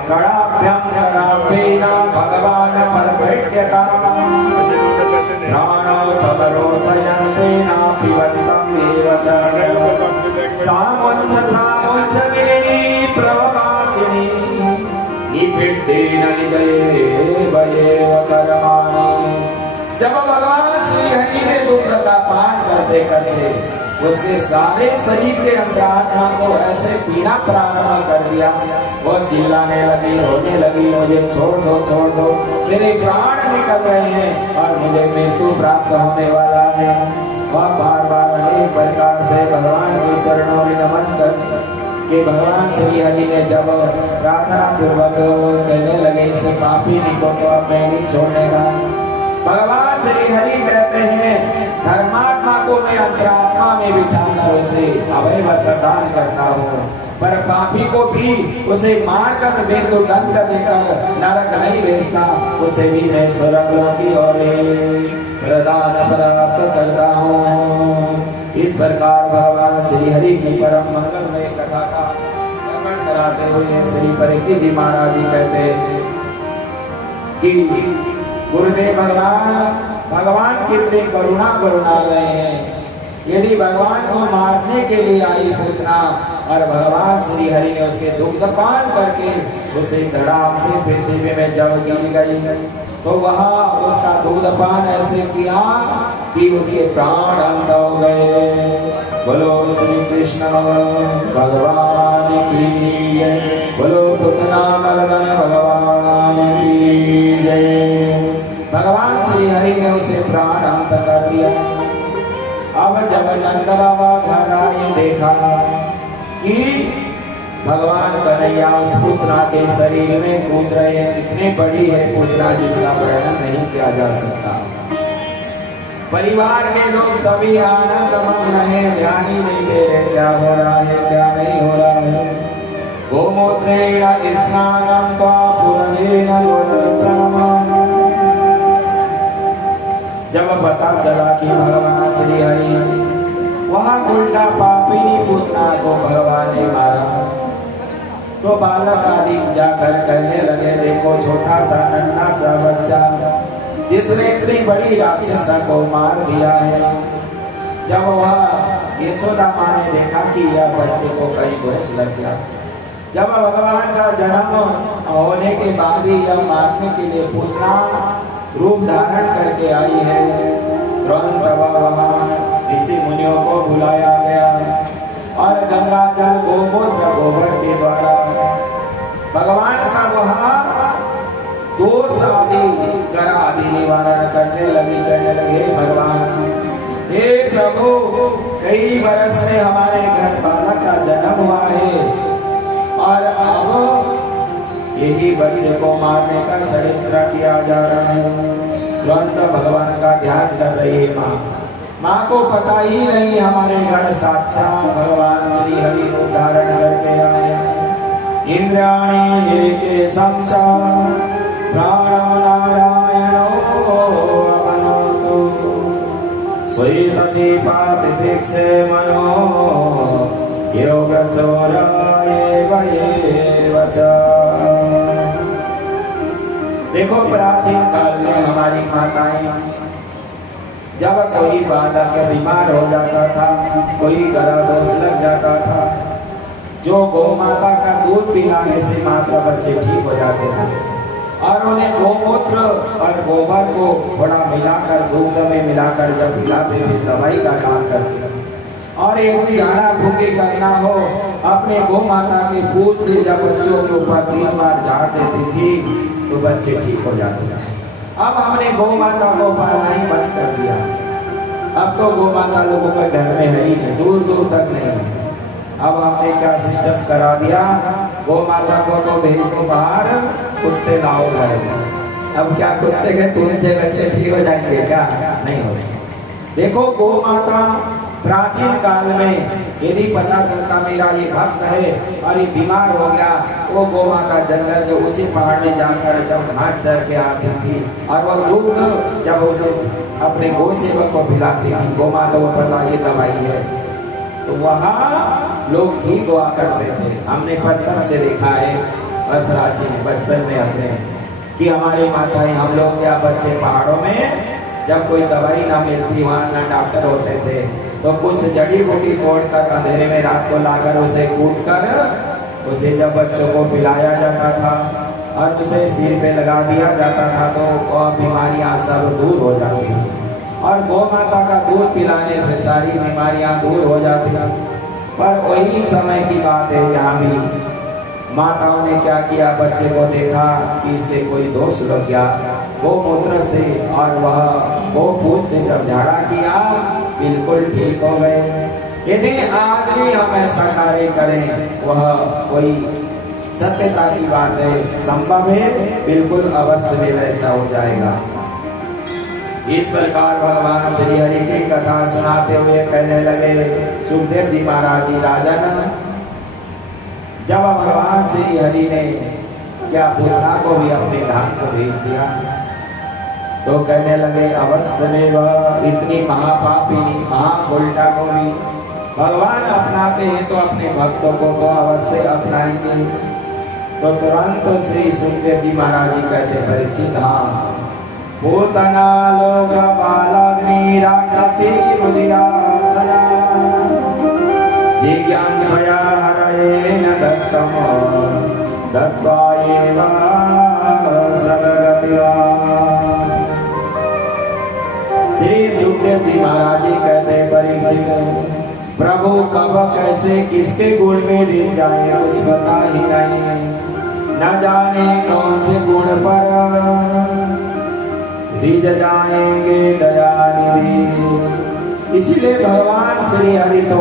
कड़ाभ्यं कराभ्येन भगवान परमैक्यता प्राणो सबरोसयन्तेन पिबन्तं एव च सामुञ्च मेनि प्रवासिनि निपिड्डेन निजयेव कर्माणि। जब भगवान श्री हरि ने दूध का पान करते करते उसके सारे शरीर के अंतरात्मा को ऐसे पीना प्रारंभ कर दिया। वो चिल्लाने लगी, रोने लगी, मुझे छोड़ दो, मेरे प्राण निकल रहे हैं और मुझे मृत्यु प्राप्त होने वाला है। वह बार बार अनेक प्रकार से भगवान के चरणों में नमन कर कि भगवान श्री हरि ने जब प्रार्थना पूर्वक कहने लगे इसे पापी को तो अब मैं नहीं छोड़ने का। भगवान श्री हरि कहते हैं धर्मात्मा को मैं अंतरात्मा में बिठाकर उसे अभय प्रदान करता हूँ, पर पापी को भी उसे मारकर मृत्यु दंड देकर नरक नहीं भेजता, उसे भी मैं स्वर्ग की ओर प्रदान प्राप्त करता हूँ। इस प्रकार भगवान श्री हरि की परम मंगलमय कथा का श्रवण कराते हुए श्री परीक्षित जी महाराज जी कहते कि गुरुदेव भगवान कितने करुणा रहे हैं। यदि भगवान को मारने के लिए आई पूतना और भगवान श्री हरि ने उसके दुग्धपान करके उसे धड़ाम से पृथ्वी में जब गिर गई तो वहाँ उसका दूधपान ऐसे किया कि उसके प्राण अंत हो गए। बोलो श्री कृष्ण भगवान की जय, बोलो पूतना मर्दन भगवान की जय। भगवान श्री हरि ने उसे प्राण अंत कर दिया। अब जब नंद बाबा घर आए देखा कि भगवान कन्हैया उस पुतना के शरीर में कूद रहे हैं, इतनी बड़ी है पुतना जिसका वर्णन नहीं किया जा सकता। परिवार के लोग सभी आनंद मग्न है, ध्यान ही नहीं दे रहे क्या हो रहा है क्या नहीं हो रहा है। गोमूत्रेण स्नानं त्वा पुरनेन गोरक्षणम्। जब पता चला कि भगवान श्री हरि वहाँ उल्टा पापिनी पुतना को भगवान ने मारा तो बालक आदि जाकर कहने लगे देखो छोटा सा नन्हा सा बच्चा जिसने इतनी बड़ी राक्षसा को मार दिया है। जब वह यशोदा माँ ने देखा कि यह बच्चे को कहीं घोष लग गया, जब भगवान का जन्म होने के बाद ही यह मारने के लिए पुतना रूप धारण करके आई है, तुरंत वहाँ ऋषि मुनियों को बुलाया गया और गंगा जल गोमूत्र गोबर के द्वारा भगवान का वहाँ दोष आदि गरा आदि निवारण करने लगी। कहने लगे भगवान हे प्रभु कई बरस में हमारे घर बालक का जन्म हुआ है और अब यही बच्चे को मारने का षड्यंत्र किया जा रहा है। तुरंत भगवान का ध्यान कर रही है माँ को पता ही नहीं हमारे घर साक्षात भगवान श्री हरि को धारण करके आए। इंद्राणी एके संसा प्राणो नारायणो अपनोतु स्वेतति पातिभिक्षे मनो योगसोराय वयेवच। देखो प्राचीन काल में हमारी माताएं जब कोई बालक बीमार हो जाता था, कोई गला दोष लग जाता था, जो गौ माता का दूध पिलाने से मात्र बच्चे ठीक हो जाते थे और उन्हें गोमूत्र और गोबर को थोड़ा मिलाकर दूध में मिलाकर जब पिलाते थे दवाई का काम करते थे। और यदि झाड़ा फूंकी करना हो अपने गौ माता के दूध से जब बच्चों के ऊपर 3 बार झाड़ देती थी तो बच्चे ठीक हो जाते थे। अब हमने गौ माता को पालना ही बंद कर दिया। अब तो गौ माता लोगों के घर में है ही नहीं, दूर दूर तक नहीं है। अब हमने क्या सिस्टम करा दिया, गौ माता को तो भेज दो बाहर, कुत्ते लाओ घर में। अब क्या कुत्ते के टून से बच्चे ठीक हो जाएंगे क्या? नहीं हो सकते। देखो गौ माता प्राचीन काल में यदि पता चलता मेरा ये भक्त है और ये बीमार हो गया, वो गौ माता जंगल के ऊंचे पहाड़ में जाकर जब घास चर के आती थी और वो दूध जब उसे अपने गौ सेवक को पिलाती थी, गौ माता को पता ये दवाई है, तो वहाँ लोग ठीक हुआ करते थे। हमने पत्थर से देखा है और प्राचीन बचपन में अपने कि हमारी माताएं हम लोग क्या बच्चे पहाड़ों में जब कोई दवाई ना मिलती, वहाँ ना डॉक्टर होते थे, तो कुछ जड़ी बूटी तोड़कर अंधेरे में रात को लाकर उसे कूट कर उसे जब बच्चों को पिलाया जाता था और उसे सिर पे लगा दिया जाता था तो वह बीमारियां सब दूर हो जाती। और गौ माता का दूध पिलाने से सारी बीमारियां दूर हो जाती हैं। पर वही समय की बात है, यहाँ भी माताओं ने क्या किया, बच्चे को देखा कि इससे कोई दोष लग गया, गोमूत्र से और वह गोपूत से जब झाड़ा किया बिल्कुल ठीक हो गए। यदि आज भी हम ऐसा कार्य करें, वह कोई सत्यता की बात है, संभव है, बिल्कुल अवश्य में ऐसा हो जाएगा। इस प्रकार भगवान श्री हरि की कथा सुनाते हुए कहने लगे, सुखदेव जी महाराज जी राजन, जब भगवान श्री हरि ने क्या पूतना को भी अपने धाम को भेज दिया, तो कहने लगे अवश्य में वह इतनी महापापिनी महाउल्टा को भी भगवान अपनाते हैं तो अपने भक्तों को तो अवश्य अपनाएंगे। तो तुरंत श्री सुखदेव जी महाराज जी कहते परीक्षित, हाँ, पूतना लोक बालाग्नि राक्षसी रुधिरासना जिज्ञासया हरेण दत्तम दत्त्वा एव सदगतिवा। श्री सुखदेव जी महाराज जी कहते परीक्षित, प्रभु कब कैसे किसके गुण में रीझ जाए कुछ पता ही नहीं, न जाने कौन से गुण पर रीझ जाएंगे दयानिधि। इसलिए भगवान श्री हरि तो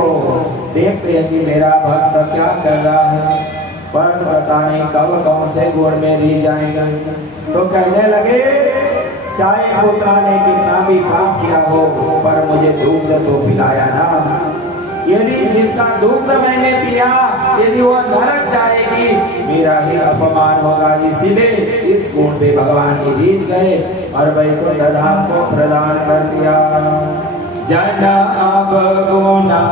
देखते हैं कि मेरा भक्त क्या कर रहा है, पर पता नहीं कब कौन से गुण में रीझ जाएगा। तो कहने लगे, चाहे पुत्रा ने कितना भी पाप किया हो, पर मुझे दूध तो पिलाया ना। यदि जिसका दूध मैंने पिया, यदि वो नरक जाएगी, मेरा ही अपमान होगा। इसीलिए इस गुण पे भगवान जी रीझ गए और वैकुंठ धाम को प्रदान कर दिया। जन अब गुना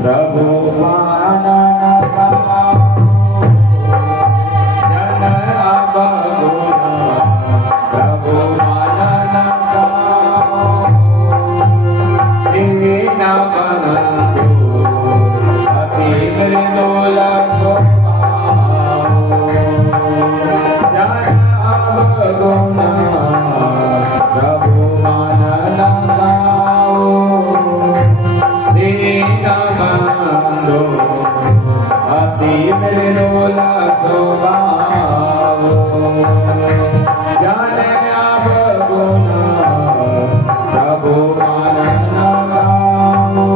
प्रभु मानन का, जन अब गुना प्रभु मानन का, न बनंदो अति मृदुल स्वभाव। जन अब गुना प्रभु मानन गाओ, दीन बंधु अति मृदुल स्वभाव। जन अब गुना प्रभु मानन गाओ,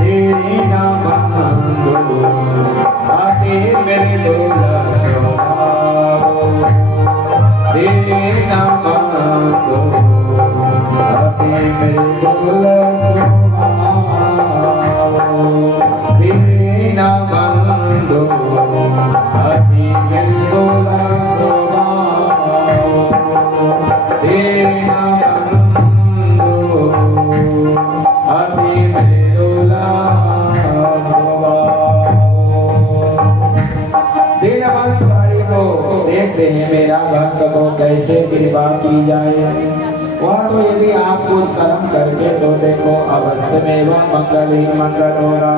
दीन बंधु अति मृदुल स्वभाव। दीन बंधु अति मृदुल स्वभाव। दीन बंधु अति मृदुल स्वभाव। दीन बंधु अति मृदुल स्वभाव। दीनबंधु हरि को देखते हैं, मेरा भक्त को कैसे कृपा की जाए। वह तो यदि आप कुछ कर्म करके तो देखो, अवश्य में वह मंगल ही मंगल होगा।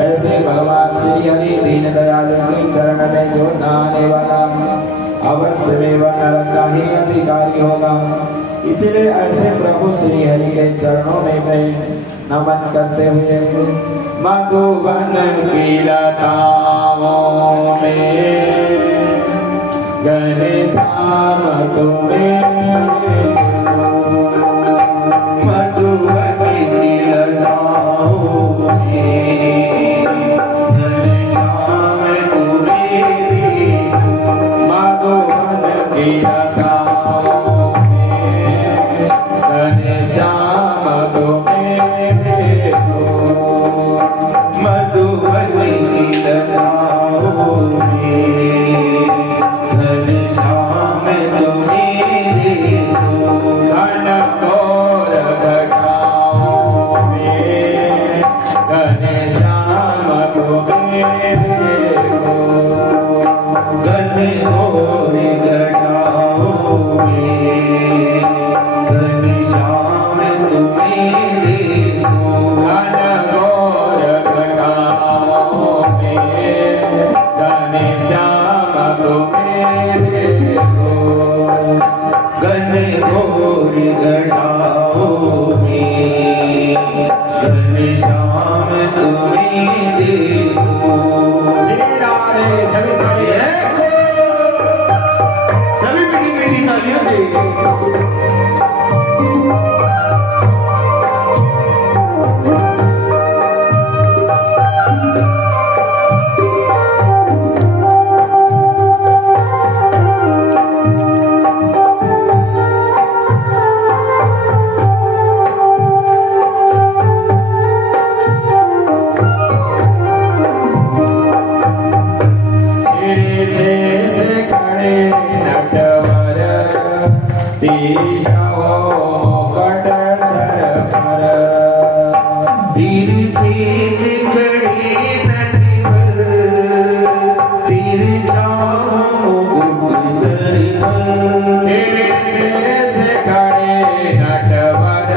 ऐसे भगवान श्री हरि दीन दयालु की चरण में जो नहाने वाला, अवश्य में वह नरक का ही अधिकारी होगा। इसलिए ऐसे प्रभु श्री हरि के चरणों में मैं नमन करते हुए मधुबन की लताओं में घनश्याम तुम्हें, मधुबन की लताओं में घनश्याम तुम्हें, मधुबन की लताओं में घनश्याम तुम्हें देखो। मधुबन की लताओं में घनश्याम तुम्हें देखो। घन घोर घटाओं में घनश्याम तुम्हें देखो। घन घोर घटाओं में घनश्याम तुम्हें देखो। घन घोर घटाओं में घनश्याम तुम्हें देखो। घन घोर तिरछी सिकड़ी नटवर तिरछा मुकुट सर पर तिरछे सिकड़ी नटवर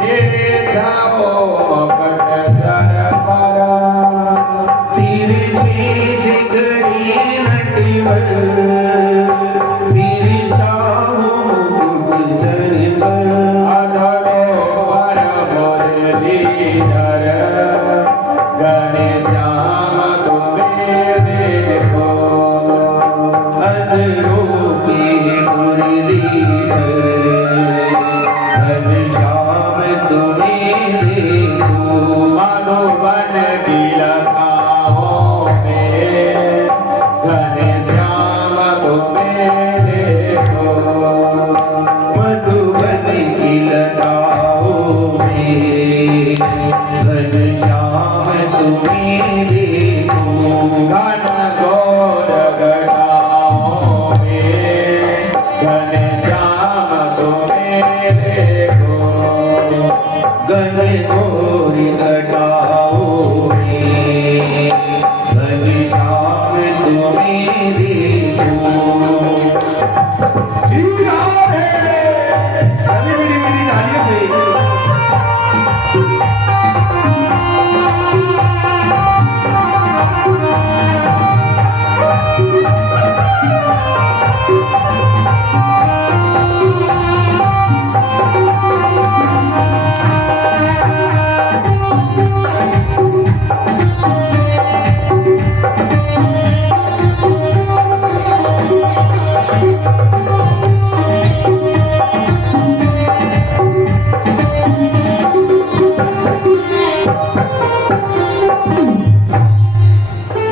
तिरछा मुकुट सर पर तिरछी सिकड़ी नटवर तिरछा मुकुट सर पर अधरो वर मुरलीधर घनश्याम तुम्हें देखो अधरों के मुरलीधर घनश्याम तुम्हें देखो मधुबन की लताओं में घनश्याम तुम्हें देखो मधुबन की लताओं में घनश्याम तुम्हें देखो घन घोर गढ़ाओं में घनश्याम तुम्हें देखो घन घोर घटाओं में घनश्याम तुम्हें देखो श्री राधे सभी मेरी मेरी तालियों से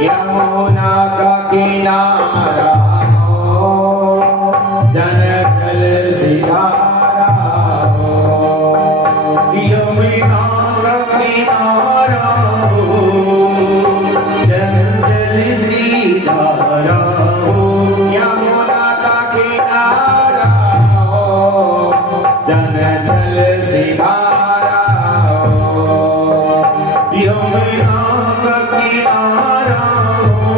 यमुना का किनारा हो जन जल सिधारा हो यमुना का किनारा हो जंगल सी धारा हो यमुना का किनारा हो जन जल सिधारा हो यमुना का किनारा हो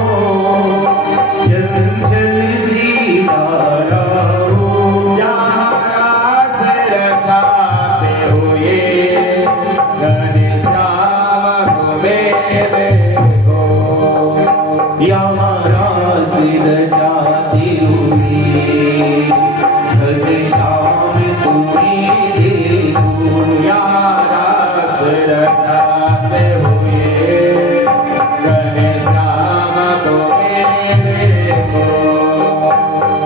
जंगल सी धारा हो जहाँ से रसाते हुए घनश्याम को मेरे को हमारा सिर जाते हुए घनश्याम तुम्हें देखो यारा सिर रसाते हुए घनश्याम को मेरे को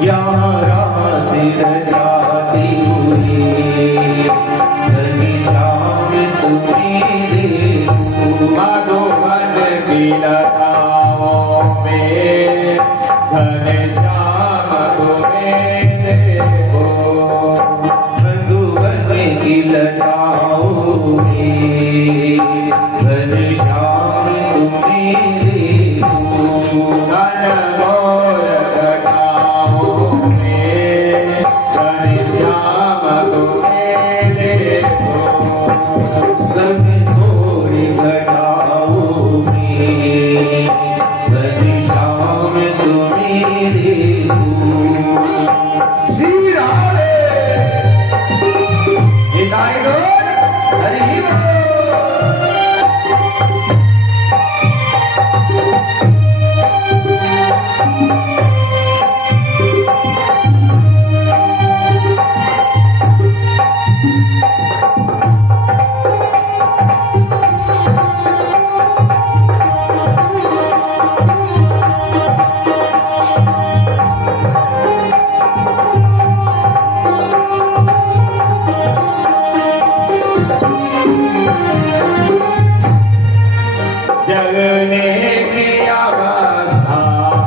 हमारा सिर जाते हुए घनश्याम तुम्हें देखो मधुबन की लताओं में घनश्याम तुम्हें देखो मधुबन की लताओं में घनश्याम तुम्हें देखो घन घोर घटाओं में घनश्याम तुम्हें देखो घनघोर घटाओं में घनश्याम तुम्हें देखो श्री राधे निताई गौर हरि बोल जगने की अवस्था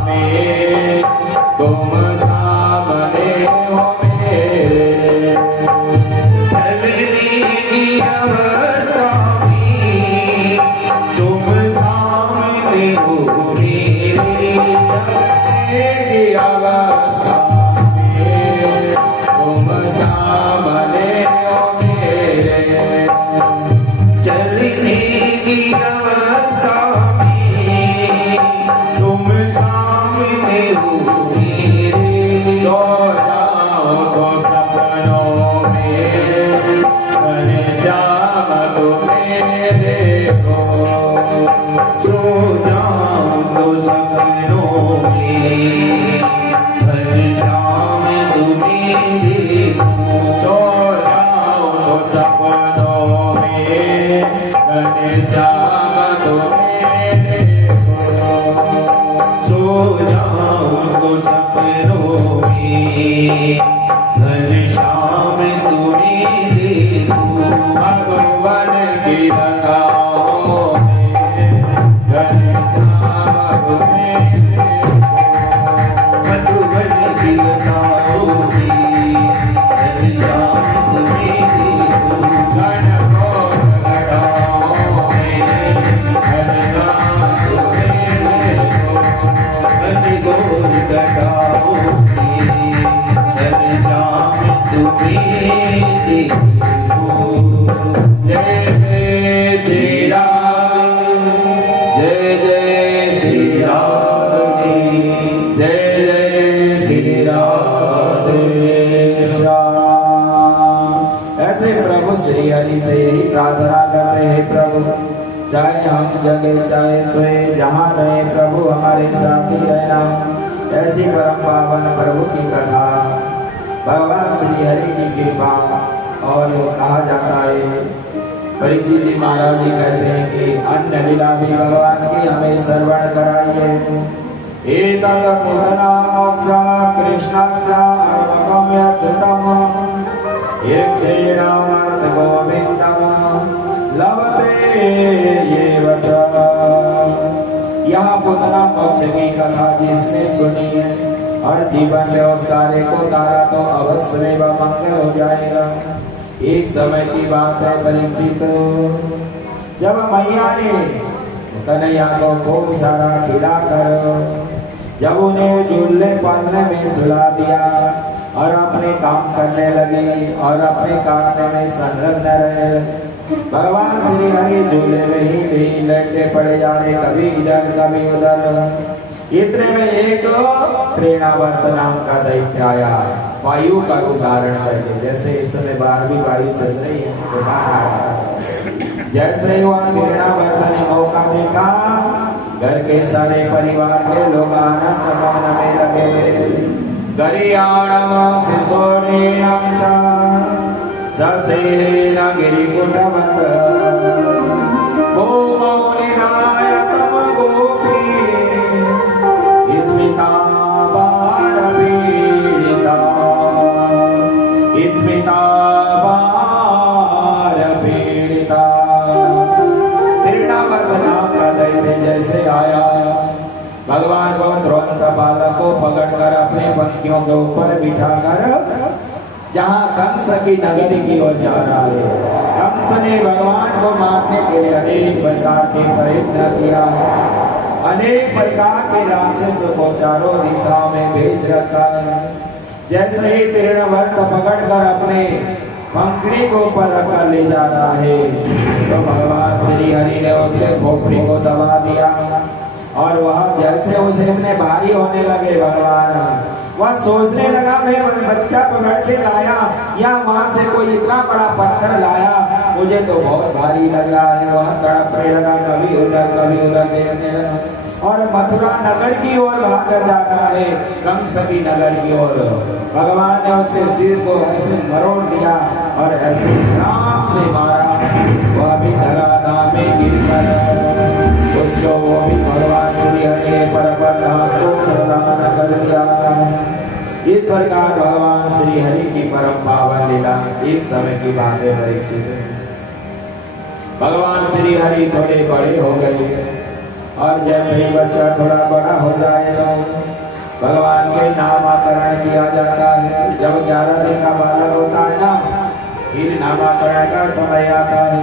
में तुम सामने हो मेरे जगने की अवस्था में तुम सामने हो मेरे जगने की अवस्था में तुम सामने हो मेरे सपनों में घनश्याम तुम्हें देखो, सो जाऊं सपनों में घनश्याम तुम्हें देखूं, मधुवन की लताओं में घनश्याम तुम्हें देखो, मधुबन की लताओं में घनश्याम तुम्हें देखूं, घनघोर लताओं में घनश्याम तुम्हें देखो, घनघोर लताओं में घनश्याम तुम्हें देखूं। जय जय श्री राम, जय जय श्री राम, जय जय श्री राधे श्याम। ऐसे प्रभु श्री हरि से ही प्रार्थना करते हैं, प्रभु चाहे हम जगे चाहे सोए, जहाँ रहे प्रभु हमारे साथ ही रहना। ऐसी परम पावन प्रभु की कथा, भगवान श्री हरि की कृपा। और कहा जाता है, परीक्षित जी महाराज जी कहते हैं कि अन्य लीला भी भगवान की हमें श्रवण कराइए। एतद पुतना मोक्षम कृष्णस्य अर्वकम यद्भुतम, ईक्षेणामर्थ गोविंदम लभते ये वच। यहाँ पुतना मोक्ष की कथा जिसने सुनी है और जीवन में उस कार्य को उतारा तो अवश्य में वह मंगल हो जाएगा। एक समय की बात है परीक्षित, जब मैया ने कन्हैया को खूब सारा खिलाकर जब उन्हें झूले पालने में सुला दिया और अपने काम करने लगी और अपने काम में संलग्न रहे, भगवान श्री हरि झूले में ही लटके पड़े जा रहे, कभी इधर कभी उधर। इतने में एक प्रेरणावर्त नाम का दैत्य आया, वायु का रूप धारण करके। जैसे इस समय बाहर भी वायु चल रही है तो बाहर जैसे वह प्रेरणावर्त ने मौका देखा, घर के सारे परिवार के लोग आनंद मौन में लगे। गरियाणम शिशोरीणम च ससेन गिरिकुटवत, गोमौलिनाय तम गोपी स्मिता बार पीड़िता, स्मिता बार पीड़िता। प्रेरणावर्त नाम का दैत्य जैसे आया, भगवान को तुरंत बालक को पकड़कर अपने पंखियों के ऊपर बिठाकर जहाँ कंस की नगरी की ओर जा रहा है। कंस ने भगवान को मारने के लिए अनेक प्रकार के प्रयत्न किया, अनेक प्रकार के राक्षस को चारों दिशाओं में भेज रखा है। जैसे ही प्रेरणावर्त पकड़कर अपने पंखड़ी को ऊपर रखकर ले जा रहा है तो भगवान श्री हरि ने उसे खोपड़ी को दबा दिया और वह जैसे उसे अपने भारी होने लगे, भगवान वह सोचने लगा मैं बच्चा पकड़ के लाया या मां से कोई इतना बड़ा पत्थर लाया, मुझे तो बहुत भारी लग रहा है। वह तड़पने लगा, कभी उधर देखने लगा और मथुरा नगर की ओर भाग जाता है, कंस की नगर की ओर। भगवान ने उसके सिर को ऐसे मरोड़ दिया और ऐसे नाम से मारा, वह भी धराधाम में गिरकर उसको वो भी भगवान श्री हरि ने परम हाथ को प्रदान कर दिया। इस प्रकार भगवान श्री हरि की परम पावन लीला। एक समय की बात है परीक्षित, भगवान श्री हरि थोड़े बड़े हो गए और जैसे ही बच्चा थोड़ा बड़ा हो जाए तो भगवान के नामकरण किया जाता है। जब 11 दिन का बालक होता है ना, फिर नामकरण का समय आता है।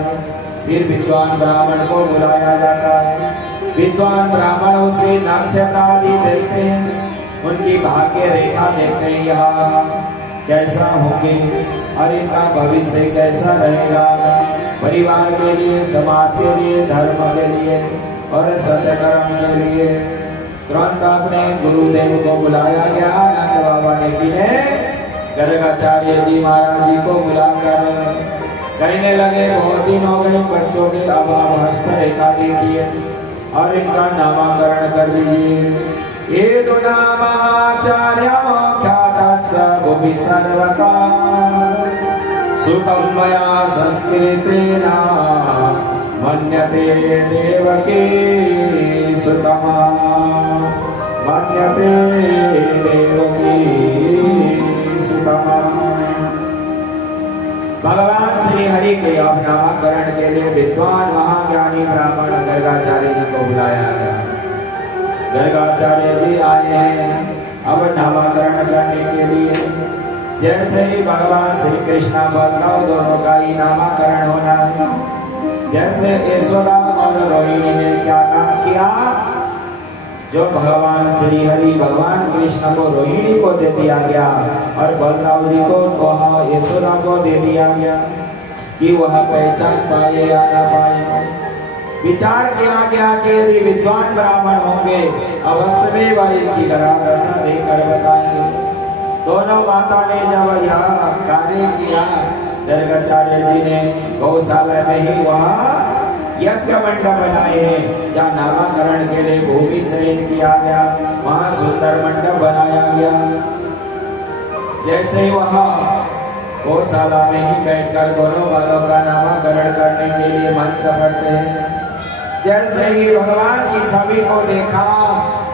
फिर विद्वान ब्राह्मण को बुलाया जाता है। विद्वान ब्राह्मण उसके नक्षत्र आदि देखते हैं, उनकी भाग्य रेखा देखते हैं, यहाँ कैसा होंगे और इनका भविष्य कैसा रहेगा, परिवार के लिए, समाज के लिए, धर्म के लिए और सत्यकर्म के लिए। तुरंत अपने गुरुदेव को बुलाया गया। आनंद बाबा ने गर्गाचार्य जी महाराज जी को बुलाकर कहने लगे, बहुत दिन हो गए बच्चों के अभाव हस्तरेखा देखिए और इनका नामकरण कर दीजिए। ये दो नामाचार्य ख्यातस्य भुवि सर्वथा सुतं मया संस्कृतेन मन्यते देवकी सुतमा मन्यते देवकी सुतमा। भगवान श्री हरि के नामकरण के लिए विद्वान महाज्ञानी ब्राह्मण गर्गाचार्य जी को बुलाया गया। गर्गाचार्य जी आए हैं अब नामकरण करने के लिए। जैसे ही भगवान श्री कृष्ण बलराम दोनों का ही नामकरण होना है, जैसे यशोदा और रोहिणी ने क्या काम किया, जो भगवान श्री हरि भगवान कृष्ण को रोहिणी को दे दिया गया और बलराम जी को वह यशोदा को दे दिया गया कि वह पहचान पाए या ना पाए। विचार किया गया कि यदि विद्वान ब्राह्मण होंगे अवश्य में वह इनकी दशा देकर बताएंगे। दोनों माता ने जब यह कार्य किया, गर्गाचार्य जी ने गौशाला में ही वह यज्ञ मंडप बनाए हैं, जहाँ नामकरण के लिए भूमि चयन किया गया, वहाँ सुंदर मंडप बनाया गया। जैसे ही वहाँ गौशाला में ही बैठकर दोनों बालों का नामकरण करने के लिए मंत्र पढ़ते हैं, जैसे ही भगवान की छवि को देखा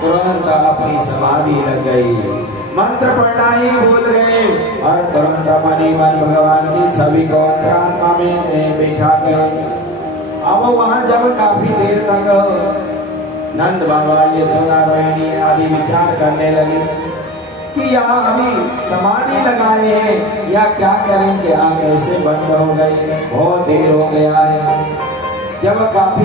तुरंत अपनी समाधि लग गई, मंत्र पढ़ना ही भूल गए और तुरंत मनी मन भगवान की छवि को अंतरात्मा में बैठा गए। अब वहां जब काफी देर तक नंद बाबा यशोदा रोहिणी आदि विचार करने लगे कि यहाँ अभी समाधि लगाए हैं या क्या करेंगे, आंख ऐसे बंद हो गई, बहुत देर हो गया है। जब काफी